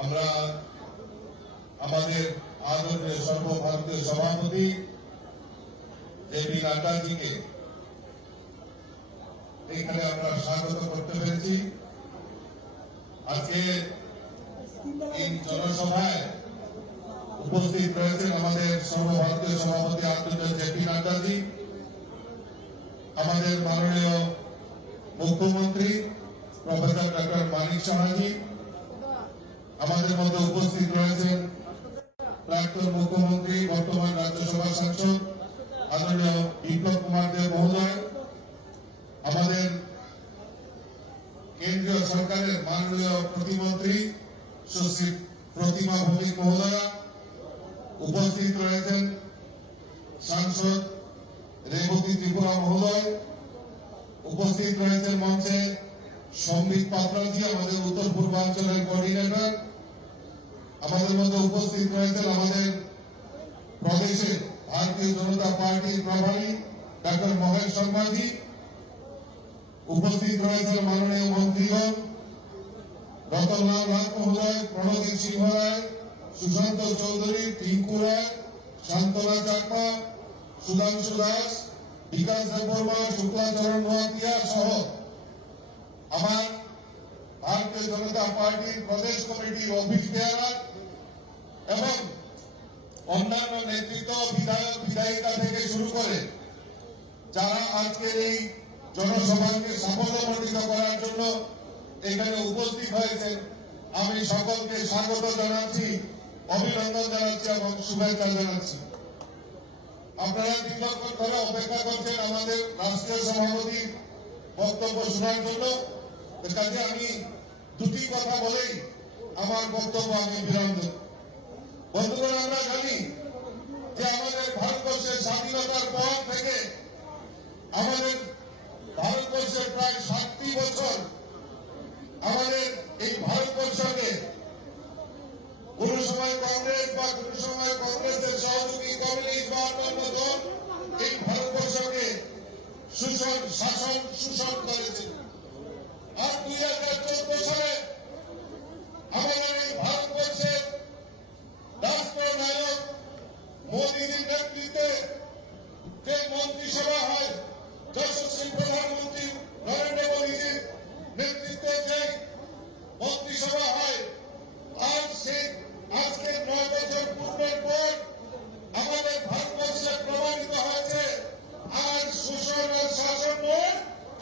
আমরা আমাদের আদরণীয় সর্বভারতীয় সভাপতি জেপি নাড্ডাজিকে এখানে আমরা স্বাগত করতে পেরেছি। আজকে এই জনসভায় উপস্থিত রয়েছেন আমাদের সর্বভারতীয় সভাপতি আদরণীয় জেপি নাড্ডাজি, আমাদের মাননীয় মুখ্যমন্ত্রী প্রফেসর ডক্টর মানিক সাহাজি, আমাদের মধ্যে উপস্থিত রয়েছেন প্রাক্তন মুখ্যমন্ত্রী বর্তমান রাজ্যসভা সাংসদ আদরণীয় বিপ্লব কুমার দেব মহোদয়, আমাদের কেন্দ্রীয় সরকারের মাননীয় প্রতিমন্ত্রী সুশ্রী প্রতিমা ভৌমিক মহোদয়া, উপস্থিত রয়েছেন সাংসদ রেবতী ত্রিপুরা মহোদয়, উপস্থিত রয়েছেন মঞ্চে সম্বিত পাত্রাজি, আমাদের উত্তর পূর্বাঞ্চলের কোঅর্ডিনেটর, আমাদের মধ্যে উপস্থিত রয়েছেন আমাদের প্রদেশে ভারতীয় জনতা পার্টির প্রভারী ডক্টর মহেশ শর্মাজি, উপস্থিত রয়েছেন মাননীয় মন্ত্রীগণ রতনলাল নাথ মহোদয়, প্রণজিৎ সিংহ রায়, সুশান্ত চৌধুরী, টিঙ্কু রায়, শান্তনা চাকমা, সুধাংশু দাস, বিকাশ দেববর্মা, শুক্লাচরণ নোয়াতিয়া সহ আমার ভারতীয় জনতা পার্টির প্রদেশ কমিটির অফিস বেয়ারার এবং অন্যান্য নেতৃত্ব, বিধায়ক বিধায়িকা থেকে শুরু করে যারা আজকের এই জনসভাকে সাফল্যমণ্ডিত করার জন্য এখানে উপস্থিত হয়েছেন, আমি সকলকে স্বাগত জানাচ্ছি, অভিনন্দন জানাচ্ছি এবং শুভেচ্ছা জানাচ্ছি। আপনারা দীর্ঘক্ষণ ধরে অপেক্ষা করছেন আমাদের রাষ্ট্রীয় সভাপতির বক্তব্য শোনার জন্য। কাজে আমি দুটি কথা বলেই আমার বক্তব্য আমি বিরাম দেব। বন্ধুগণ, আমরা জানি যে আমাদের ভারতবর্ষের স্বাধীনতার পর থেকে আমাদের ভারতবর্ষের প্রায় 60 বছর আমাদের এই ভারতবর্ষকে কোন সময় কংগ্রেস বা কোন সময় কংগ্রেসের সহযোগী কমিউনিস্ট বা অন্যান্য দল এই ভারতবর্ষকে শোষণ করেছে। আর 2014 সালে আমাদের এই ভারতবর্ষের রাষ্ট্রনায়ক মোদীজির নেতৃত্বে যে মন্ত্রিসভা হয়, যশস্বী প্রধানমন্ত্রী নরেন্দ্র মোদীজির নেতৃত্বে যে মন্ত্রিসভা হয়, আর সেই আজকে 9 বছর পূর্ণের পর আমাদের ভারতবর্ষে প্রমাণিত হয়েছে আর শোষণ ও শাসন নয়,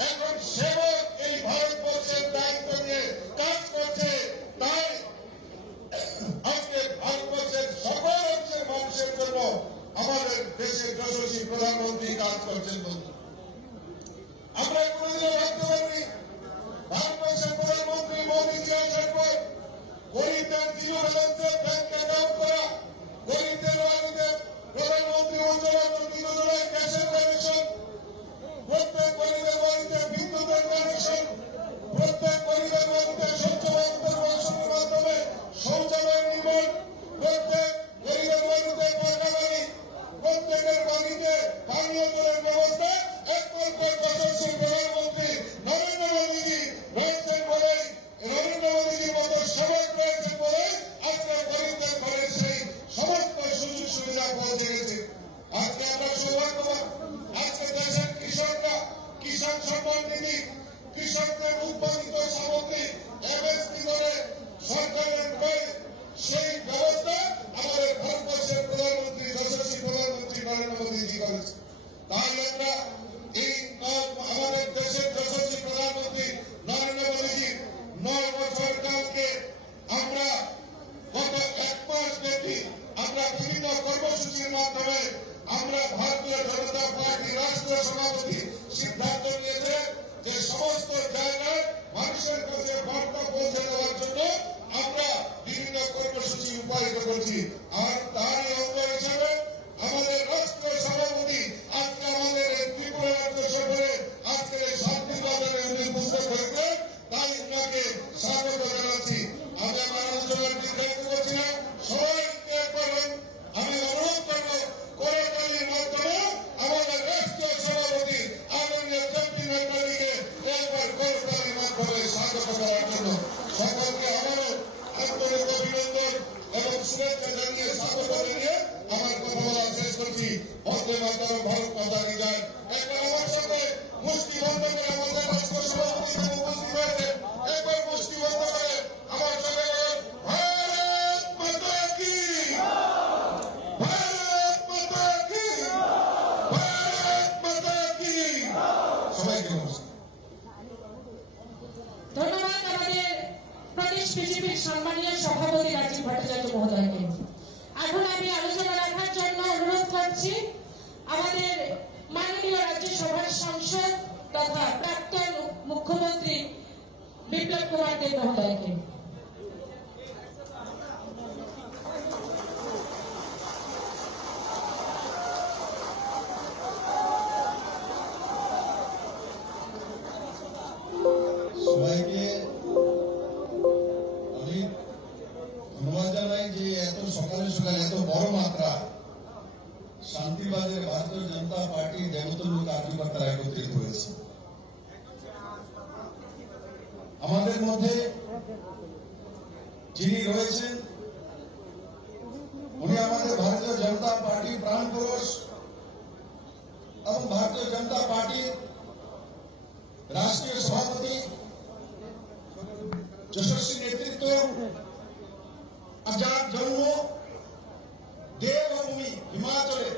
এখন সেবক এই ভারতবর্ষের দায়িত্ব নিয়ে শুভেচ্ছা জানিয়ে স্বাগত জানিয়ে আমার কথা বলা শেষ করছি। বন্দে মাতরম, ভারত মাতা কি জয়। একবার আমার সাথে মুষ্টি বন্ধ করে আমাদের রাষ্ট্র সভাপতি উপস্থিত হয়েছে, একবার মুষ্টি বন্ধ করে আমার সাথে বলেন ভারত মাতা কি, ভারত মাতা কি, ভারত মাতা কি। সবাইকে নমস্কার। ধন্যবাদ আমাদের প্রদেশ বিজেপির সম্মানীয় সভাপতি রাজীব ভট্টাচার্য মহোদয়কে। এখন আমি আলোচনা রাখার জন্য অনুরোধ করছি আমাদের মাননীয় রাজ্যসভার সাংসদ তথা প্রাক্তন মুখ্যমন্ত্রী বিপ্লব কুমার দেব মহোদয়কে। সবাইকে আমি ধন্যবাদ জানাই যে এত সকালে সকালে এত বড় মাত্রা শান্তিবাজারে ভারতীয় জনতা পার্টির দেবতুল্য কার্যকর্তারা একত্রিত হয়েছে। আমাদের মধ্যে যিনি রয়েছেন উনি আমাদের ভারতীয় জনতা পার্টির প্রাণ পুরুষ এবং ভারতীয় জনতা পার্টির রাষ্ট্রীয় সভাপতি, যশস্বী নেতৃত্ব, আর যার জন্ম দেবভূমি হিমাচলে,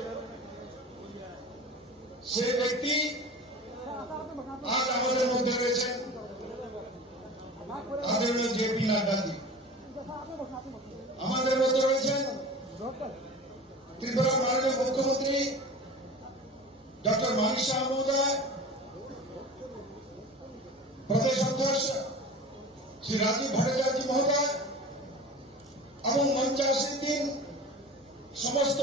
সে ব্যক্তি আজ আমাদের মধ্যে রয়েছেন আদরণীয় জেপি নাড্ডাজি। আমাদের মধ্যে রয়েছেন ত্রিপুরার মাননীয় মুখ্যমন্ত্রী ডক্টর মানিক শাহ মহোদয়, প্রদেশ অধ্যক্ষ শ্রী রাজীব ভট্টাচার্য মহোদয় এবং মঞ্চে আসীন সমস্ত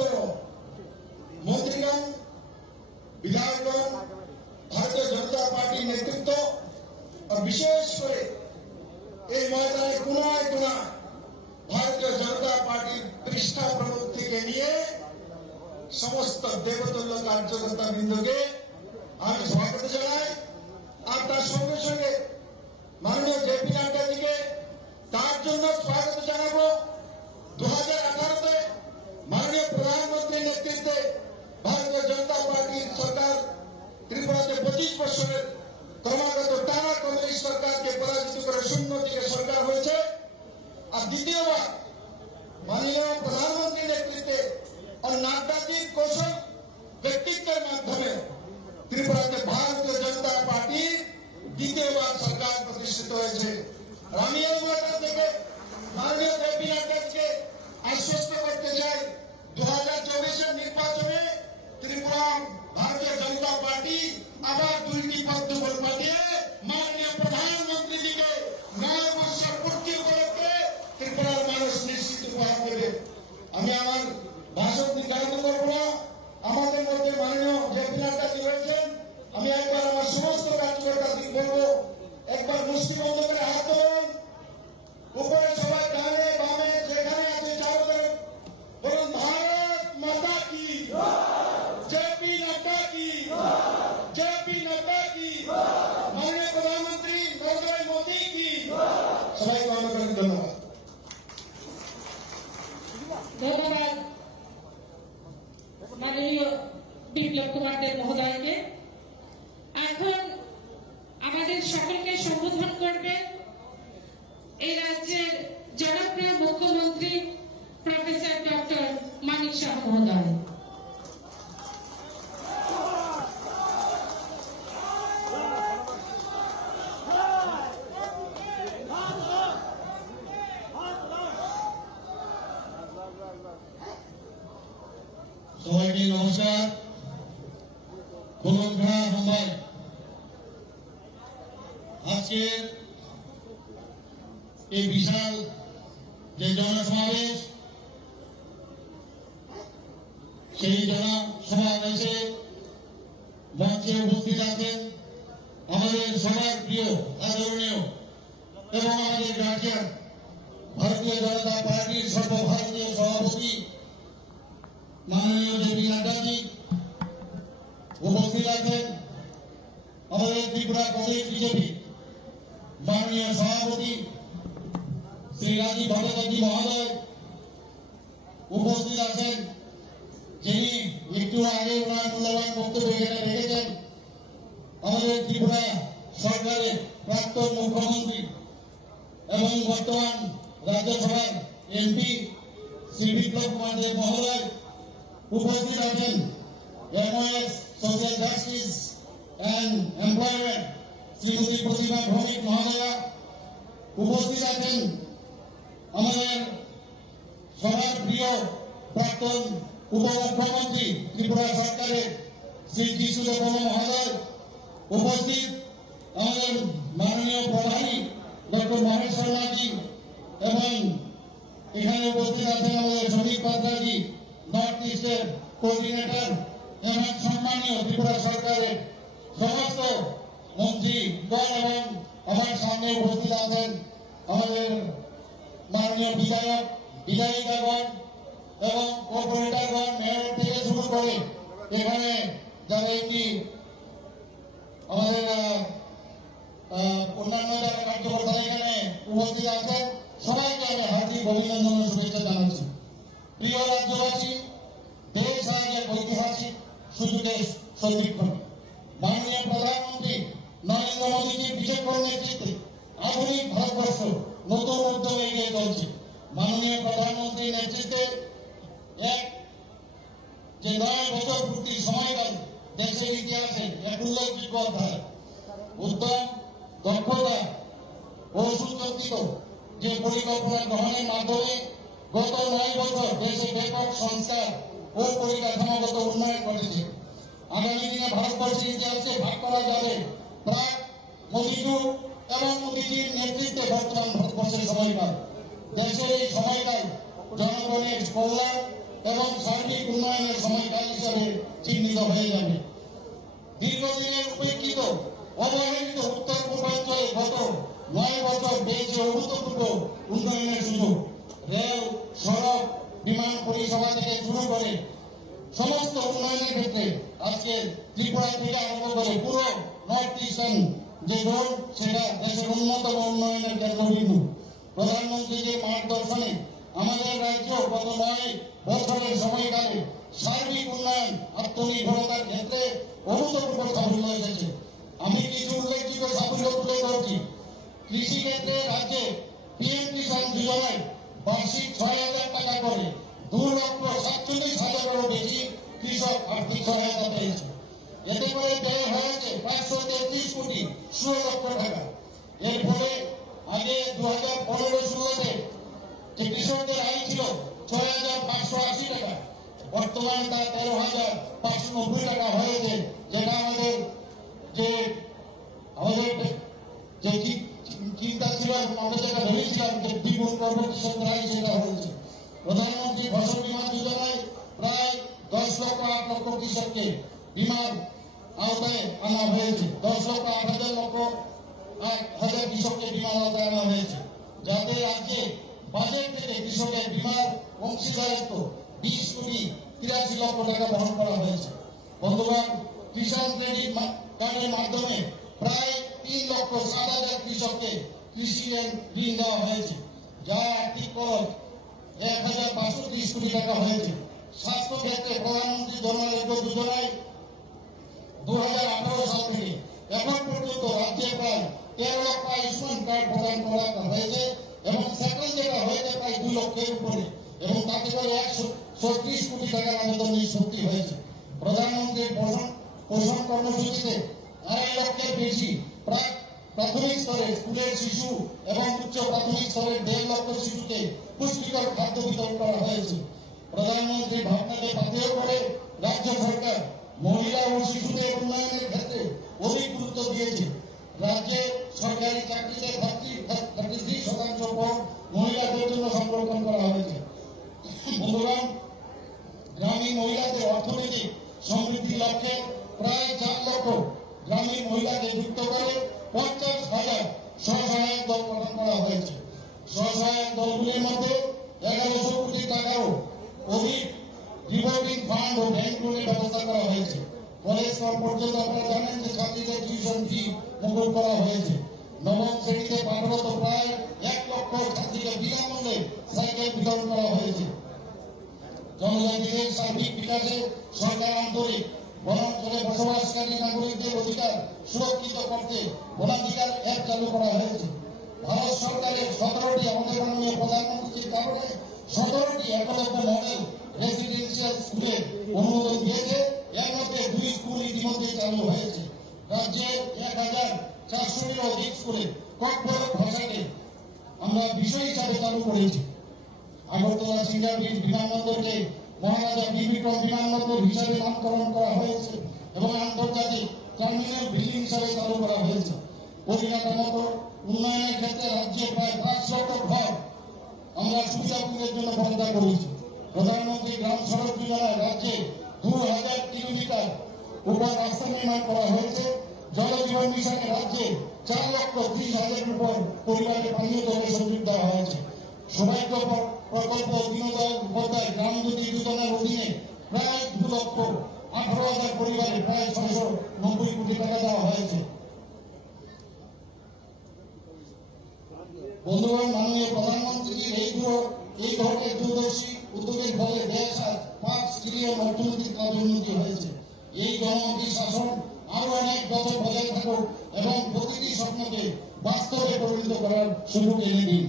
মন্ত্রীগণ, বিধায়কগণ, ভারতীয় জনতা পার্টির নেতৃত্ব, আর বিশেষ করে এই ময়দানে কোনায় কোনায় ভারতীয় জনতা পার্টির পৃষ্ঠা প্রমুখ থেকে নিয়ে সমস্ত দেবতুল্য কার্যকর্তা বৃন্দকে আমি স্বাগত জানাই। আর তার সঙ্গে সঙ্গে মাননীয় জেপি নাড্ডাজিকে তার জন্য স্বাগত জানাবো। 2018-তে মাননীয় প্রধানমন্ত্রীর নেতৃত্বে ভারতীয় জনতা পার্টির সরকার ত্রিপুরাতে 25 বছরের ক্রমাগত টানা কমিউনিস্ট সরকারকে পরাজিত করে শূন্য থেকে সরকার হয়েছে। আর দ্বিতীয়বার মাননীয় প্রধানমন্ত্রীর নেতৃত্বে और नाड्डाजीর কৌশল ব্যক্তিত্বের মাধ্যমে ত্রিপুরাতে ভারতীয় জনতা পার্টির দ্বিতীয়বার সরকার প্রতিষ্ঠিত হয়েছে। আমি এই ময়দান থেকে মাননীয় জেপি নাড্ডাজিকে আশ্বস্ত করতে চাই, 2024-এর নির্বাচনে ত্রিপুরা ভারতীয় জনতা পার্টি আবার 2টি পদ্মফল পাঠিয়ে মাননীয় প্রধানমন্ত্রীজিকে 9 বছর পূর্তি উপলক্ষে ত্রিপুরার মানুষ নিশ্চিত উপহার দেবে। আমি আমার ভাষণ দীর্ঘায়িত করবো না। আমাদের মধ্যে মাননীয় জেপি নাড্ডাজি রয়েছেন। আমি একবার আমার সমস্ত কার্যকর্তা বলবো, একবার মুষ্টি বন্ধ করে হাত তোলেন উপরে, সবাই ডানে বামে যেখানে আছে চারোদিকে বলুন ভারত মাতা কি, জেপি নাড্ডা কি, জেপি নাড্ডা কি, মাননীয় প্রধানমন্ত্রী নরেন্দ্র মোদী কি। সবাইকে অনেক অনেক ধন্যবাদ। ধন্যবাদ মাননীয় বিপ্লব কুমার দেব মহোদয়কে। এখন আমাদের সকলকে সম্বোধন করবেন এই রাজ্যের জনপ্রিয় মুখ্যমন্ত্রী প্রফেসর ডক্টর মানিক শাহ মহোদয়। সবাইকে নমস্কার। বলুনঘা মুম্বাই আজকে এই বিশাল যে জনসমাবেশ, সেই জনসমাবেশে মঞ্চে উপস্থিত আছেন আমাদের সবার প্রিয় আদরণীয় এবং আমাদের গার্জিয়ান ভারতীয় জনতা পার্টির সর্বভারতীয় সভাপতি মাননীয় জেপি নাড্ডাজি, উপস্থিত আছেন আমাদের ত্রিপুরা প্রদেশ বিজেপি মাননীয় সভাপতি শ্রী রাজীব ভট্টাচার্য মহোদয়, উপস্থিত আছেন, যিনি একটু আগে ওনার মূল্যবান বক্তব্য এখানে রেখেছেন, আমাদের ত্রিপুরা সরকারের প্রাক্তন মুখ্যমন্ত্রী এবং বর্তমান রাজ্যসভার এমপি শ্রী বিপ্লব কুমার দেব মহোদয়। উপস্থিত আছেন MOS social justice and employment Shrimati Pratibha Bhowmik মহোদয়া। উপস্থিত আছেন আমাদের সবার প্রিয় প্রাক্তন উপমুখ্যমন্ত্রী ত্রিপুরা সরকারের শ্রী যিশুদেব মহোদয়। উপস্থিত আমাদের মাননীয় প্রধানী ডক্টর মহেশ শর্মাজি এবং এখানে উপস্থিত আছেন আমাদের শ্রমিক পাত্রাজি, নর্থ ইস্টের কোঅর্ডিনেটর এবং সম্মানীয় ত্রিপুরা সরকারের সমস্ত মন্ত্রীগণ এবং আমার সামনে উপস্থিত আছেন আমাদের মাননীয় বিধায়ক, বিধায়িকাগণ এবং কর্পোরেটরগণ, মেয়র থেকে শুরু করে এখানে যারা একটি আমাদের অন্যান্য যারা কার্যকর্তা এখানে উপস্থিত আছেন, সবাইকে আমি হার্দিক অভিনন্দন ও শুভেচ্ছা জানাচ্ছি। প্রিয় রাজ্যবাসী, দেশ আজ এক ঐতিহাসিক সুযোগের সন্ধিক্ষণ। মাননীয় প্রধানমন্ত্রী নরেন্দ্র মোদীজির বিচক্ষণ নেতৃত্বে আধুনিক ভারতবর্ষ নতুন উদ্যোগে এগিয়ে চলছে। মাননীয় প্রধানমন্ত্রীর নেতৃত্বে এক যে 9 বছর পূর্তি সময়কাল দেশের ইতিহাসে এক উল্লেখযোগ্য অধ্যায়। উদ্যম, দক্ষতা ও সুচিন্তিত যে পরিকল্পনা গ্রহণের মাধ্যমে গত 9 বছর দেশে ব্যাপক সংস্কার ও পরিকাঠামোগত উন্নয়ন ঘটেছে। আগামী দিনে ভারতবর্ষের ইতিহাসে ভাগ করা যাবে প্রাক মোদীযুগ এবং মোদীজির নেতৃত্বে বর্তমান ভারতবর্ষের সময়কাল। দেশের এই সময়কাল জনগণের কল্যাণ এবং সার্বিক উন্নয়নের সময়কাল হিসাবে চিহ্নিত হয়ে যাবে। দীর্ঘদিনের উপেক্ষিত অবহেলিত উত্তর পূর্বাঞ্চলে গত 9 বছর পেয়েছে অভূতপূর্ব উন্নয়নের সুযোগ। রেল, সড়ক, বিমান পরিষেবা থেকে শুরু করে সমস্ত উন্নয়নের ক্ষেত্রে আজকে ত্রিপুরা থেকে আরম্ভ করে পুরো নর্থ ইস্টার্ন যে রোড, সেটা দেশের অন্যতম উন্নয়নের কেন্দ্রবিন্দু। প্রধানমন্ত্রীর মার্গদর্শনে আমাদের রাজ্য গত 9 বছরের সময়কালে সার্বিক উন্নয়ন, আত্মনির্ভরতার ক্ষেত্রে অভূতপূর্ব সাফল্য এসেছে। আমি কিছু উল্লেখযোগ্য সাফল্য তুলে ধরছি। কৃষি ক্ষেত্রে রাজ্যে PM কিষাণ যোজনায় বার্ষিক 6,000 টাকা করে 2,47,000-এরও বেশি কৃষক আর্থিক সহায়তা পেয়েছে। এতে করে ব্যয় হয়েছে 533 কোটি 16 লক্ষ টাকা। এর ফলে আগে 2015-16-তে যে কৃষকদের আয় ছিল 6,580 টাকা, বর্তমানে তা 13,590 টাকা হয়েছে, যেটা আমাদের যে চিন্তা ছিল, আমরা যেটা ভেবেছিলাম যে দ্বিগুণ করবো কৃষকদের আয়, সেটা হয়েছে। প্রধানমন্ত্রী ফসল বীমা যোজনায় প্রায় 10 লক্ষ 8 লক্ষ কৃষককে বীমার আওতায় আনা হয়েছে। 10 লক্ষ 8,000 কৃষককে বীমার আওতায় আনা হয়েছে, যাতে আজকে বাজেট থেকে কৃষকের বীমার অংশীদারিত্ব 20 কোটি 83 লক্ষ টাকা বহন করা হয়েছে। বন্ধুগণ, কিষাণ ক্রেডিট কার্ডের মাধ্যমে প্রায় 3,07,000 কৃষককে কৃষি ঋণ দেওয়া হয়েছে, যার আর্থিক খরচ 1,530 কোটি টাকা হয়েছে। স্বাস্থ্য ক্ষেত্রে প্রধানমন্ত্রী জন আরোগ্য যোজনায় 2018 সাল থেকে এখন পর্যন্ত রাজ্যে প্রায় 13 লক্ষ আয়ুষ্মান কার্ড প্রদান করা হয়েছে এবং সেকেন্ড যেটা হয়েছে প্রায় 2 লক্ষের উপরে, এবং তাতে করে 136 কোটি টাকার আবেদন নিষ্পত্তি হয়েছে। প্রধানমন্ত্রীর পোষণ কর্মসূচিতে 2.5 লক্ষের বেশি প্রাথমিক স্তরে স্কুলের শিশু এবং উচ্চ প্রাথমিক স্তরের 1.5 লক্ষ শিশুকে পুষ্টিকর খাদ্য বিতরণ করা হয়েছে। প্রধানমন্ত্রীর ভাবনাকে পাথেয় করে রাজ্য সরকার মহিলা ও শিশুদের উন্নয়নের ক্ষেত্রে অধিক গুরুত্ব দিয়েছে। রাজ্যে সরকারি চাকরিতে 33% পদ মহিলাদের জন্য সংরক্ষণ করা হয়েছে। বন্ধুগণ, গ্রামীণ মহিলাদের অর্থনৈতিক সমৃদ্ধির লক্ষ্যে প্রায় 4 লক্ষ গ্রামীণ মহিলাকে যুক্ত করে 50,000 স্বসহায়ক দল গঠন করা হয়েছে। স্বসহায়ক দলগুলির মধ্যে 1100 কোটি টাকারও অধিক রিভলভিং ফান্ড ও ব্যাংক লোনের ব্যবস্থা করা হয়েছে। কলেজ স্তর পর্যন্ত আপনারা জানেন যে ছাত্রীদের টিউশন ফি মুকুব করা হয়েছে। নবম শ্রেণীতে পাঠরত প্রায় 1 লক্ষ ছাত্রীকে বিনামূল্যে সাইকেল বিতরণ করা হয়েছে। জনজাতিদের সার্বিক বিকাশে সরকার আন্তরিক। বনাঞ্চলে বসবাসকারী নাগরিকদের অধিকার সুরক্ষিত করতে বনাধিকার অ্যাপ চালু করা হয়েছে। ভারত সরকারের 17টি, আমাদের মাননীয় প্রধানমন্ত্রীর কারণে 17টি একলব্য মডেল রেসিডেন্সিয়াল স্কুলে অনুমোদন দিয়েছে। এর মধ্যে 2 স্কুল ইতিমধ্যে চালু হয়েছে। রাজ্যে 1400-এর অধিক স্কুলে ককবরক ভাষাকে আমরা বিষয় হিসাবে চালু করেছি। আগরতলা সিঙ্গার ব্রিজ বিমানবন্দরকে মহারাজা বীর বিক্রম বিমানবন্দর হিসাবে নামকরণ করা হয়েছে এবং আন্তর্জাতিক টার্মিনাল বিল্ডিং হিসাবে চালু করা হয়েছে। পরিকাঠামোগত উন্নয়নের ক্ষেত্রে রাজ্যে প্রায় 5 লক্ষ ঘর আমরা সুবিধাভোগীদের জন্য বরাদ্দ করেছি। প্রধানমন্ত্রী গ্রাম সড়ক যোজনায় রাজ্যে 2000 কিলোমিটার উপর রাস্তা নির্মাণ করা হয়েছে। জল জীবন মিশনে রাজ্যে 4,30,000 উপর পরিবারে পানীয় জলের সুযোগ দেওয়া হয়েছে। সৌভাগ্য প্রকল্প দীনদয়াল উপাধ্যায় গ্রাম জ্যোতি যোজনার অধীনে প্রায় 2,18,000 পরিবারে প্রায় 690 কোটি টাকা দেওয়া হয়েছে। বন্ধুগণ, মাননীয় প্রধানমন্ত্রীর এই ধরনের দূরদর্শী উদ্যোগের ফলে দেশ আজ 5 ট্রিলিয়ন অর্থনৈতিক কার্যোন্নতি হয়েছে। এই জনমুখী শাসন আরো অনেক বছর বজায় থাকুক এবং প্রতিটি স্বপ্নকে বাস্তবে পরিণত করার সুযোগ এনে দিন।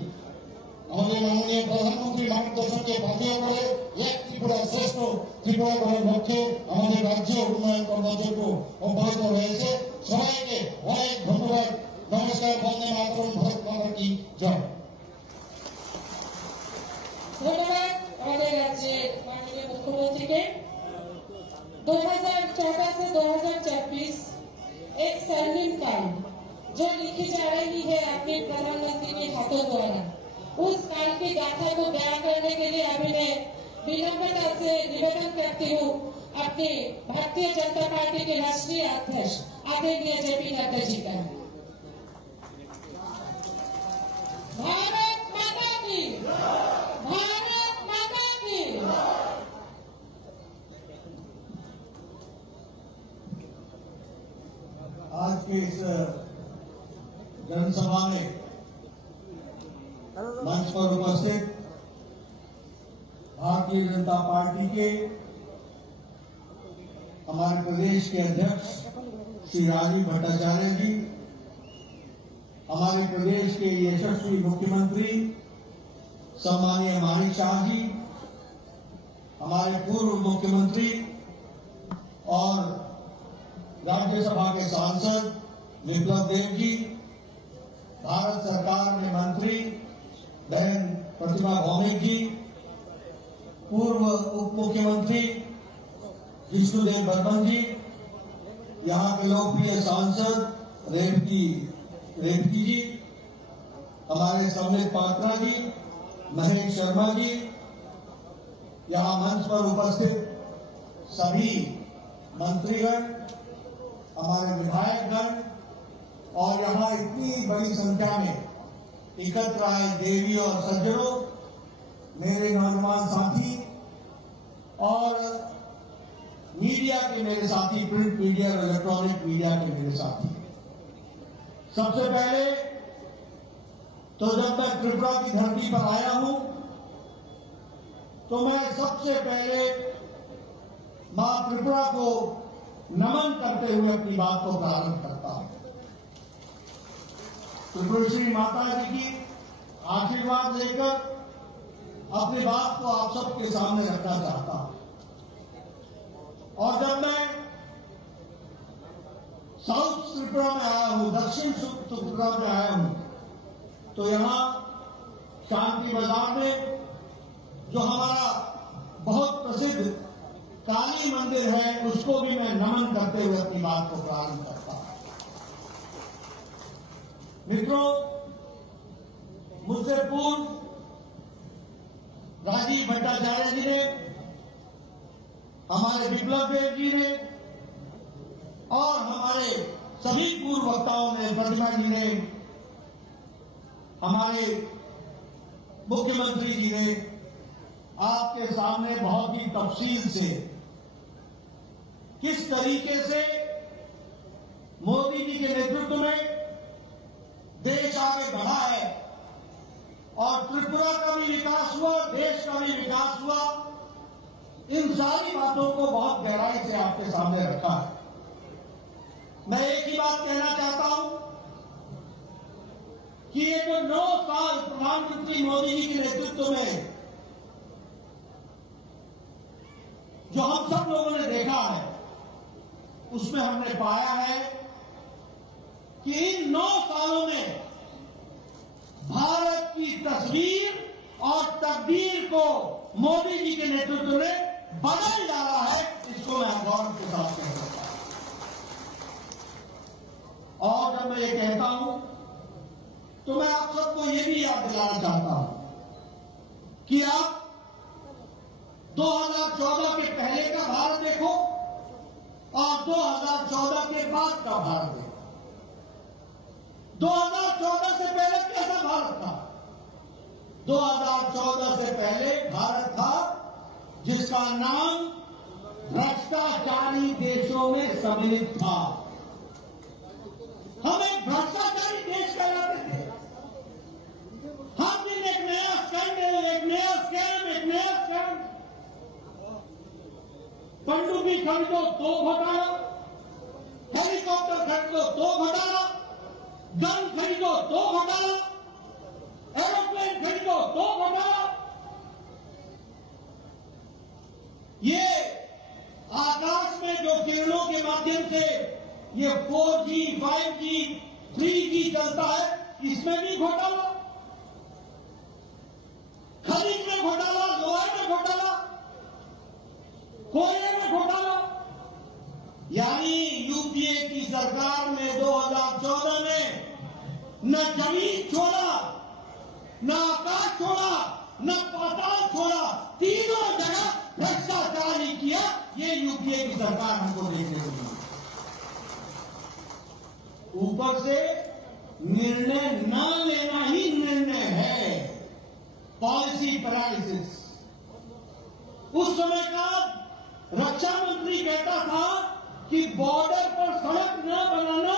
আমাদের মাননীয় প্রধানমন্ত্রী মার্গদর্শনকে বাধ্য করে এক ত্রিপুরা শ্রেষ্ঠ ত্রিপুরা করার লক্ষ্যে আমাদের রাজ্য উন্নয়ন কর্মযজ্ঞ অব্যাহত রয়েছে। সবাইকে অনেক ধন্যবাদ। নমস্কার। বন্দে মাতরম। ভারত মাতা কি জয়। ধন্যবাদ আমাদের রাজ্যের মাননীয় मुख्यमंत्री 2014 से 2024 एक स्वर्णिम काल जो लिखी जा रही है अपने प्रधानमंत्री के हाथों द्वारा, उस काल की गाथा को बयां करने के लिए अभी मैं विनम्रता से निवेदन करती हूँ अपने भारतीय जनता पार्टी के राष्ट्रीय अध्यक्ष आदरणीय जेपी नड्डा जी का। भारत माता की, भारत माता की। आज के इस जनसभा में मंच पर उपस्थित भारतीय जनता पार्टी के हमारे प्रदेश के अध्यक्ष श्री राजीव भट्टाचार्य जी, हमारे प्रदेश के यशस्वी मुख्यमंत्री सम्मानीय मानिक शाह जी, हमारे पूर्व मुख्यमंत्री और राज्यसभा के सांसद विप्लव देव जी, भारत सरकार में मंत्री बहन प्रतिमा भौमिक जी, पूर्व उप मुख्यमंत्री विष्णुदेव बर्मन जी, यहाँ के लोकप्रिय सांसद रेवती जी, हमारे सम्मिलित पात्रा जी, महेश शर्मा जी, यहाँ मंच पर उपस्थित सभी मंत्रीगण, हमारे विधायकगण और यहाँ इतनी बड़ी संख्या में एकत्र आए देवी और सज्जनों, मेरे नौजवान साथी और मीडिया के मेरे साथी, प्रिंट मीडिया और इलेक्ट्रॉनिक मीडिया के मेरे साथी। सबसे पहले तो जब मैं त्रिपुरा की धरती पर आया हूं तो मैं सबसे पहले मां त्रिपुरा को नमन करते हुए अपनी बात को प्रारंभ करता हूं। त्रिपुरेश्वरी माता जी की आशीर्वाद लेकर अपनी बात को आप सबके सामने रखना चाहता हूं। और जब मैं साउथ त्रिपुरा में आया हूं, दक्षिण त्रिपुरा में आया हूं, तो यहां शांति बाजार में जो हमारा बहुत प्रसिद्ध काली मंदिर है, उसको भी मैं नमन करते हुए अपनी बात को प्रारंभ करता हूं। मित्रों, मुझसे पूर्व राजीव भट्टाचार्य जी ने, हमारे विप्लव देव जी ने और हमारे सभी पूर्व वक्ताओं ने, प्रतिमा जी ने, हमारे मुख्यमंत्री जी ने आपके सामने बहुत ही तफसील से किस तरीके से मोदी जी के नेतृत्व में देश आगे बढ़ा है और त्रिपुरा का भी विकास हुआ, देश का भी विकास हुआ, इन सारी बातों को बहुत गहराई से आपके सामने रखा है। मैं एक ही बात कहना चाहता हूं कि ये जो 9 साल प्रधानमंत्री मोदी जी के नेतृत्व में जो हम सब लोगों ने देखा है, उसमें हमने पाया है कि इन 9 सालों में भारत की तस्वीर और तकदीर को मोदी जी के नेतृत्व में बदल डाला है। इसको मैं गौरव के साथ कह सकता हूं। और जब मैं ये कहता हूं तो मैं आप सबको ये भी याद दिलाना चाहता हूं कि आप 2014 के पहले का भारत देखो और 2014 के बाद का भारत देखो। 2014 से पहले कैसा भारत था? 2014 से पहले भारत था जिसका नाम भ्रष्टाचारी देशों में सम्मिलित था। हम एक भ्रष्टाचारी देश कहलाते थे। हर दिन एक नया स्कैंडल, एक नया स्कैम, एक नया स्कैम। पनडुब्बी खरीदो तो घोटाला, हेलीकॉप्टर खरीदो तो घोटाला, गन खरीदो तो घोटाला, एरोप्लेन खरीदो तो घोटाला। ये आकाश में जो किरणों के माध्यम से ये 4G, 5G, 3G चलता है, इसमें भी घोटाला। खनिज में घोटाला, लोहे में घोटाला, कोयले में घोटाला। यानी यूपीए की सरकार में 2014 में न जमीन छोड़ा, न आकाश छोड़ा, न पाताल छोड़ा, तीनों जगह भ्रष्टाचार ही किया। ये यूपीए की सरकार हमको देखने को मिली। ऊपर से निर्णय न लेना ही निर्णय है, पॉलिसी पैरालिसिस। उस समय का रक्षा मंत्री कहता था कि बॉर्डर पर सड़क न बनाना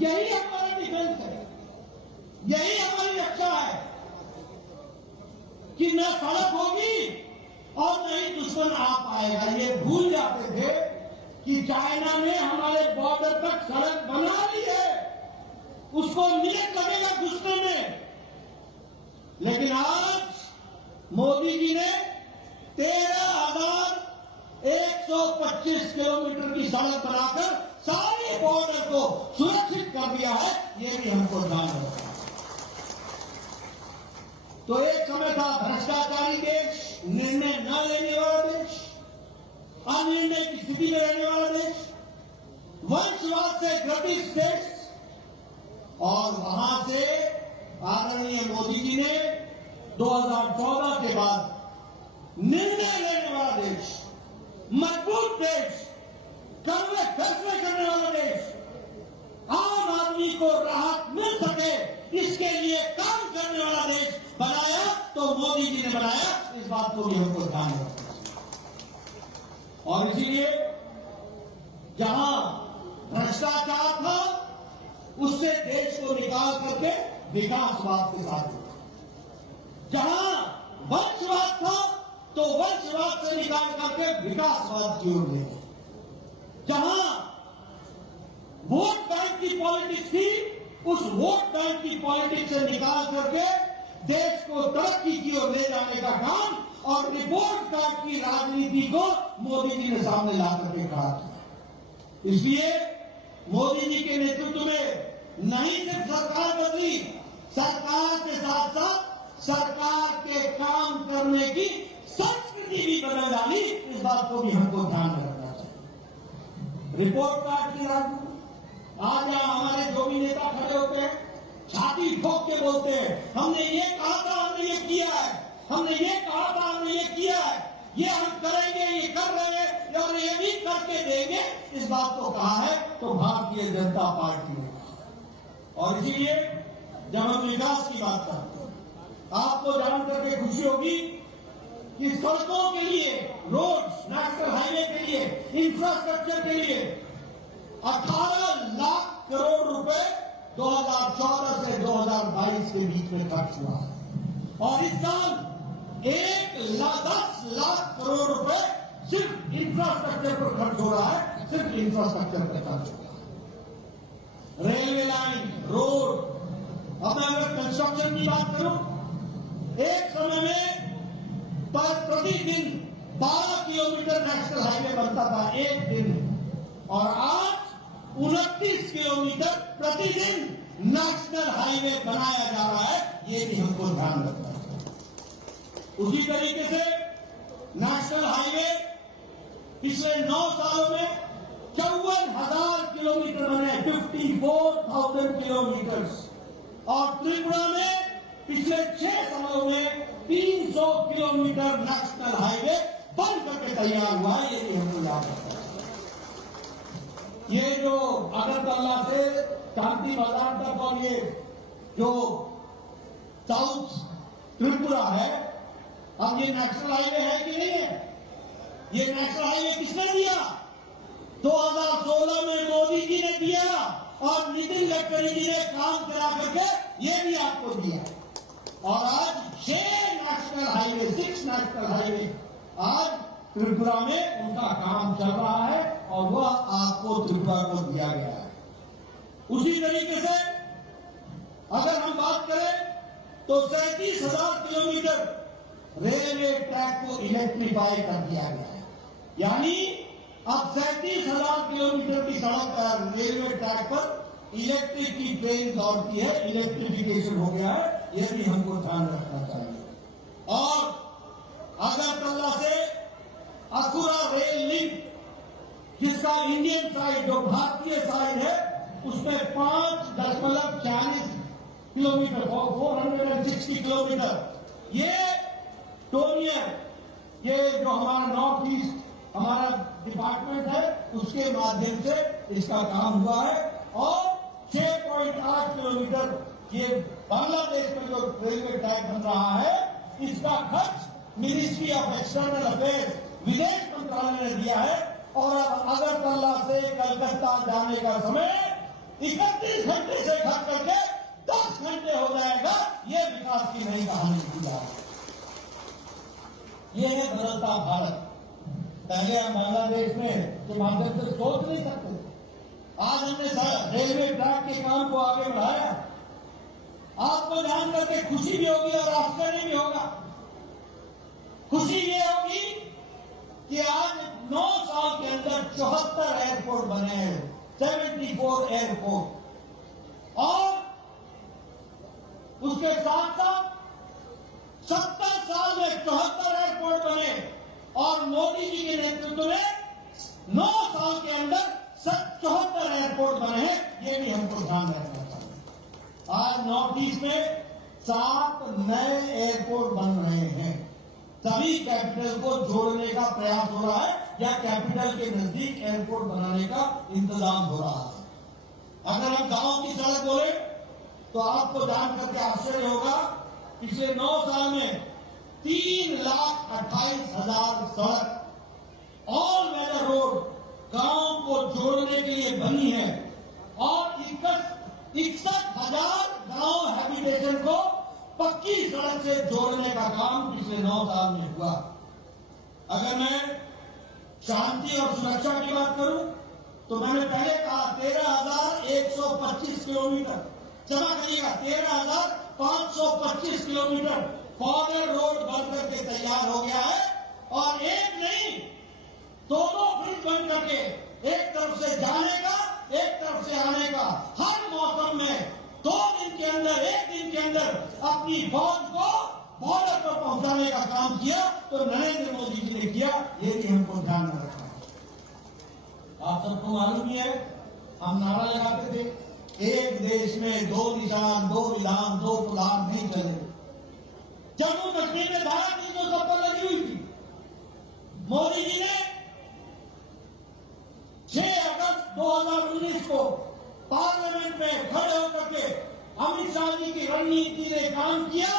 यही हमारा डिफेंस है, यही हमारी रक्षा है कि न सड़क होगी और न ही दुश्मन आ पाएगा। ये भूल जाते थे कि चाइना ने हमारे बॉर्डर तक सड़क बना ली है, उसको मिनट लगेगा घुसने में। लेकिन आज मोदी जी ने 13,125 किलोमीटर की सड़क बनाकर सारे बॉर्डर को सुरक्षित कर दिया है। ये भी हमको ध्यान रखना है। तो एक समय था भ्रष्टाचारी देश, निर्णय न लेने वाला देश, अनिर्णय की स्थिति में रहने वाला देश, वंशवाद से ग्रसित देश। और वहां से आदरणीय मोदी जी ने 2014 के बाद निर्णय लेने वाला देश, मजबूत देश, कड़वे फैसले करने वाला देश, आम आदमी को राहत मिल सके इसके लिए काम करने वाला देश बनाया। तो मोदी जी ने बनाया, इस बात को भी हमको ध्यान रखना चाहिए। और इसीलिए जहां भ्रष्टाचार था उससे देश को निकाल करके विकासवाद के साथ जोड़ा। जहां वंशवाद था तो वंशवाद से निकाल करके विकासवाद की ओर ले गए। जहां वोट बैंक की पॉलिटिक्स थी, उस वोट बैंक की पॉलिटिक्स से निकाल करके देश को तरक्की की ओर ले जाने का काम और रिपोर्ट कार्ड की राजनीति को मोदी जी ने सामने ला करके खड़ा किया। इसलिए मोदी जी के नेतृत्व में नहीं सिर्फ सरकार बदली, सरकार के साथ साथ सरकार के काम करने की संस्कृति भी बदल डाली। इस बात को भी हमको ध्यान में रखना चाहिए। रिपोर्ट कार्ड की राजनीति, आज यहां हमारे जो भी नेता खड़े होते हैं, छाती ठोक के बोलते हैं, हमने ये कहा था, हमने ये किया है, हमने ये कहा था, हमने ये किया है, ये हम करेंगे, ये कर रहे हैं और ये भी करके देंगे। इस बात को कहा है तो भारतीय जनता पार्टी ने। और इसीलिए जब हम विकास की बात करते हैं, आपको जान करके खुशी होगी कि सड़कों के लिए, रोड्स, नेशनल हाईवे के लिए, इंफ्रास्ट्रक्चर के लिए 18 लाख करोड़ रुपए 2014 से 2022 के बीच में खर्च हुआ है। और इस साल 10 लाख करोड़ रुपए सिर्फ इंफ्रास्ट्रक्चर पर खर्च हो रहा है, सिर्फ इंफ्रास्ट्रक्चर पर खर्च हो रहा है। रेलवे लाइन, रोड, अब मैं अगर कंस्ट्रक्शन की बात करूं, एक समय में प्रतिदिन 12 किलोमीटर नेशनल हाईवे बनता था एक दिन में, और आज 29 किलोमीटर प्रतिदिन नेशनल हाईवे बनाया जा रहा है। ये भी हमको ध्यान रखना चाहिए। उसी तरीके से नेशनल हाईवे पिछले 9 सालों में 54,000 किलोमीटर बने, 54,000 किलोमीटर, और त्रिपुरा में पिछले 6 सालों में 300 किलोमीटर नेशनल हाईवे बन करके तैयार हुआ है। ये भी हमको याद रखना है। ये जो अगरतला से शांति मैदान तक और ये जो साउथ त्रिपुरा है, अब ये नेशनल हाईवे है कि नहीं है? ये नेशनल हाईवे किसने दिया? 2016 में मोदी जी ने दिया, और नितिन गडकरी जी ने काम करा करके ये भी आपको दिया। और आज 6 नेशनल हाईवे, 6 नेशनल हाईवे आज त्रिपुरा में उनका काम चल रहा है, और वह आपको त्रिपुरा को दिया गया है। उसी तरीके से अगर हम बात करें तो 37,000 किलोमीटर रेलवे ट्रैक को इलेक्ट्रीफाई कर दिया गया है। यानी अब 37,000 किलोमीटर की सड़क रेलवे ट्रैक पर इलेक्ट्रिक की ट्रेन दौड़ती है, इलेक्ट्रिफिकेशन हो गया है। यह भी हमको ध्यान रखना चाहिए। और अगरतला से अखुरा रेल लिंक, जिसका इंडियन साइड, जो भारतीय साइड है, उसमें 5.40 किलोमीटर, 460 किलोमीटर, ये टोनियर, ये जो हमारा नॉर्थ ईस्ट हमारा डिपार्टमेंट है, उसके माध्यम से इसका काम हुआ है। और 6.8 किलोमीटर ये बांग्लादेश में जो रेलवे ट्रैक बन रहा है, इसका खर्च मिनिस्ट्री ऑफ एक्सटर्नल अफेयर्स, विदेश मंत्रालय ने दिया है। और अब अगरतला से कलकत्ता जाने का समय 31 घंटे से घट करके 10 घंटे हो जाएगा। ये विकास की नई कहानी की जा रही है। ये है बदलता भारत। पहले हम बांग्लादेश में के माध्यम से सोच नहीं सकते। आज हमने रेलवे ट्रैक के काम को आगे बढ़ाया। आपको जान करके खुशी भी होगी और आश्चर्य भी होगा। खुशी ये होगी कि आज 9 साल के अंदर 74 एयरपोर्ट बने हैं, 74 एयरपोर्ट, और उसके साथ साथ 70 साल में 74 एयरपोर्ट बने, और मोदी जी के नेतृत्व में 9 साल के अंदर 74 एयरपोर्ट बने हैं। ये भी हमको ध्यान रखना चाहिए। आज नॉर्थ ईस्ट में 7 नए एयरपोर्ट बन रहे हैं। सभी कैपिटल को जोड़ने का प्रयास हो रहा है, या कैपिटल के नजदीक एयरपोर्ट बनाने का इंतजाम हो रहा है। अगर हम गांव की सड़क बोले तो आपको जान करके आश्चर्य होगा, पिछले 9 साल में 3,28,000 सड़क ऑल वेदर रोड गांव को जोड़ने के लिए बनी है, और 61,000 गांव हैबिटेशन को पक्की सड़क से जोड़ने का काम पिछले 9 साल में हुआ। अगर मैं शांति और सुरक्षा की बात करूं तो मैंने पहले कहा 13,125 किलोमीटर, क्षमा करिएगा 13,525 किलोमीटर फॉरवर्ड रोड बन करके तैयार हो गया है। और एक नहीं, दोनों ब्रिज बन करके, एक तरफ से जाने का, एक तरफ से आने का, हर मौसम में 2 दिन के अंदर, 1 दिन के अंदर अपनी फौज को बॉर्डर पर पहुंचाने का काम किया। तो नरेंद्र मोदी जी ने किया। ये भी हमको ध्यान में रखना है। आप सबको मालूम ही है, हम नारा लगाते थे, एक देश में 2 निशान, 2 विधान, 2 प्रधान नहीं चले। जम्मू कश्मीर में धारा 370 लगी हुई थी। मोदी जी ने 6 अगस्त 2019 को पार्लियामेंट में खड़े होकर के अमित शाह जी की रणनीति ने काम किया,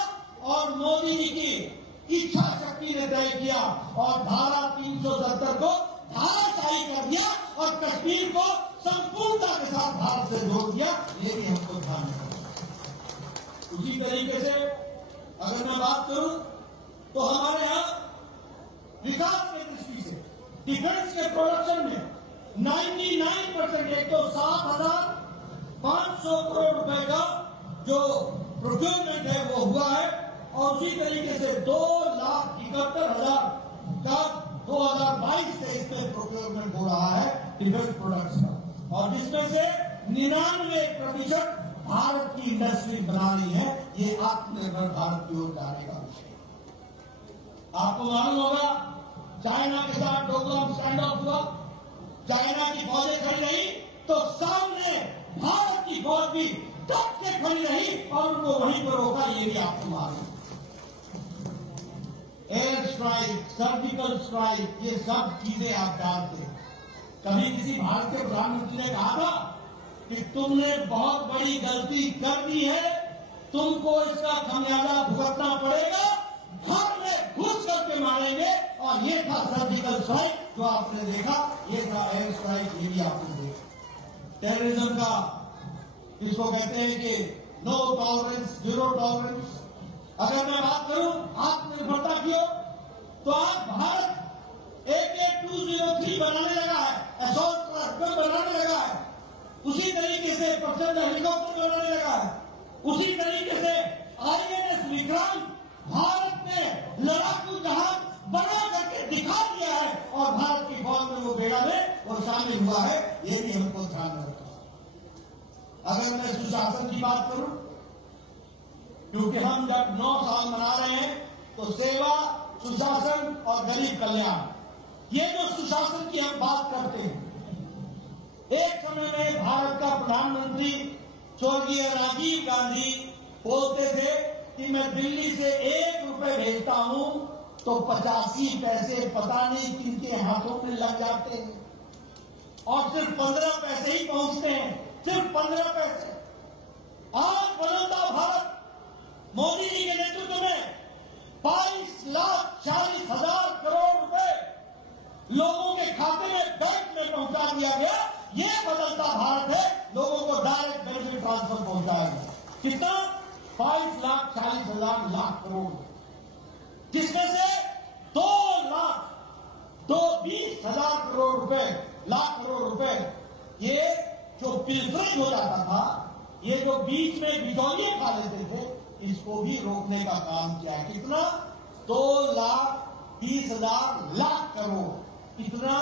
और मोदी जी की इच्छा शक्ति ने तय किया, और धारा 370 को धाराशाही कर दिया, और कश्मीर को संपूर्णता के साथ भारत से जोड़ दिया। ये भी हमको ध्यान रखना। उसी तरीके से अगर मैं बात करूं तो हमारे यहां विकास की दृष्टि से डिफेंस के प्रोडक्शन में 99%, 107,500 करोड़ रुपए का जो प्रोक्योरमेंट है वो हुआ है। और उसी तरीके से 2,71,000 का 2022 से इसमें प्रोक्योरमेंट हो रहा है डिफेंस प्रोडक्ट्स का, और जिसमें से 99% भारत की इंडस्ट्री बनानी है। ये आत्मनिर्भर भारत की ओर जाने का विषय है। आपको मालूम होगा चाइना के साथ डोकलाम स्टैंड ऑफ हुआ, चाइना की फौजें खड़ी रही तो सामने भारत की फौज भी डट के खड़ी रही और उनको वहीं पर रोका। ये भी आपको मालूम। एयर स्ट्राइक, सर्जिकल स्ट्राइक, ये सब चीजें आप जानते हैं। कभी किसी भारत के प्रधानमंत्री ने कहा था कि तुमने बहुत बड़ी गलती कर दी है, तुमको इसका खमियाजा भुगतना पड़ेगा, घर में घुस करके मारेंगे। और ये था सर्जिकल स्ट्राइक जो आपने देखा, ये था एयर स्ट्राइक, ये भी आपने देखा। टेररिज्म का इसको कहते हैं कि नो टॉलरेंस, जीरो टॉलरेंस। अगर मैं बात करूं आत्मनिर्भरता की ओर, तो आज भारत AK-203 बनाने लगा है, असॉल्ट राइफल बनाने लगा है, उसी तरीके से प्रचंड हेलीकॉप्टर बनाने लगा है, उसी तरीके से INS विक्रांत भारत ने लड़ाकू जहाज बना करके दिखा दिया है और भारत की फौज में वो बेड़ा में वो शामिल हुआ है। ये भी हमको ध्यान में रखना। अगर मैं सुशासन की बात करूं, क्योंकि हम जब 9 साल मना रहे हैं तो सेवा, सुशासन और गरीब कल्याण, ये जो सुशासन की हम बात करते हैं, एक समय में भारत का प्रधानमंत्री स्वर्गीय राजीव गांधी बोलते थे कि मैं दिल्ली से 1 रुपए भेजता हूं तो 85 पैसे पता नहीं किनके हाथों में लग जाते हैं और सिर्फ 15 पैसे ही पहुंचते हैं, सिर्फ 15 पैसे। आज बदलता भारत मोदी जी के नेतृत्व में 22,40,000 करोड़ रुपए लोगों के खाते में, बैंक में पहुंचा दिया गया। ये बदलता भारत है, लोगों को डायरेक्ट बेनिफिट ट्रांसफर पहुंचाया गया। कितना? 22,40,000 लाख करोड़, जिसमें से 2,20,000 करोड़ रुपए, लाख करोड़ रुपए ये जो पिलफरिंग हो जाता था, ये जो बीच में बिचौलिए खा लेते थे, इसको भी रोकने का काम किया। कितना? 2,20,000 लाख करोड़, इतना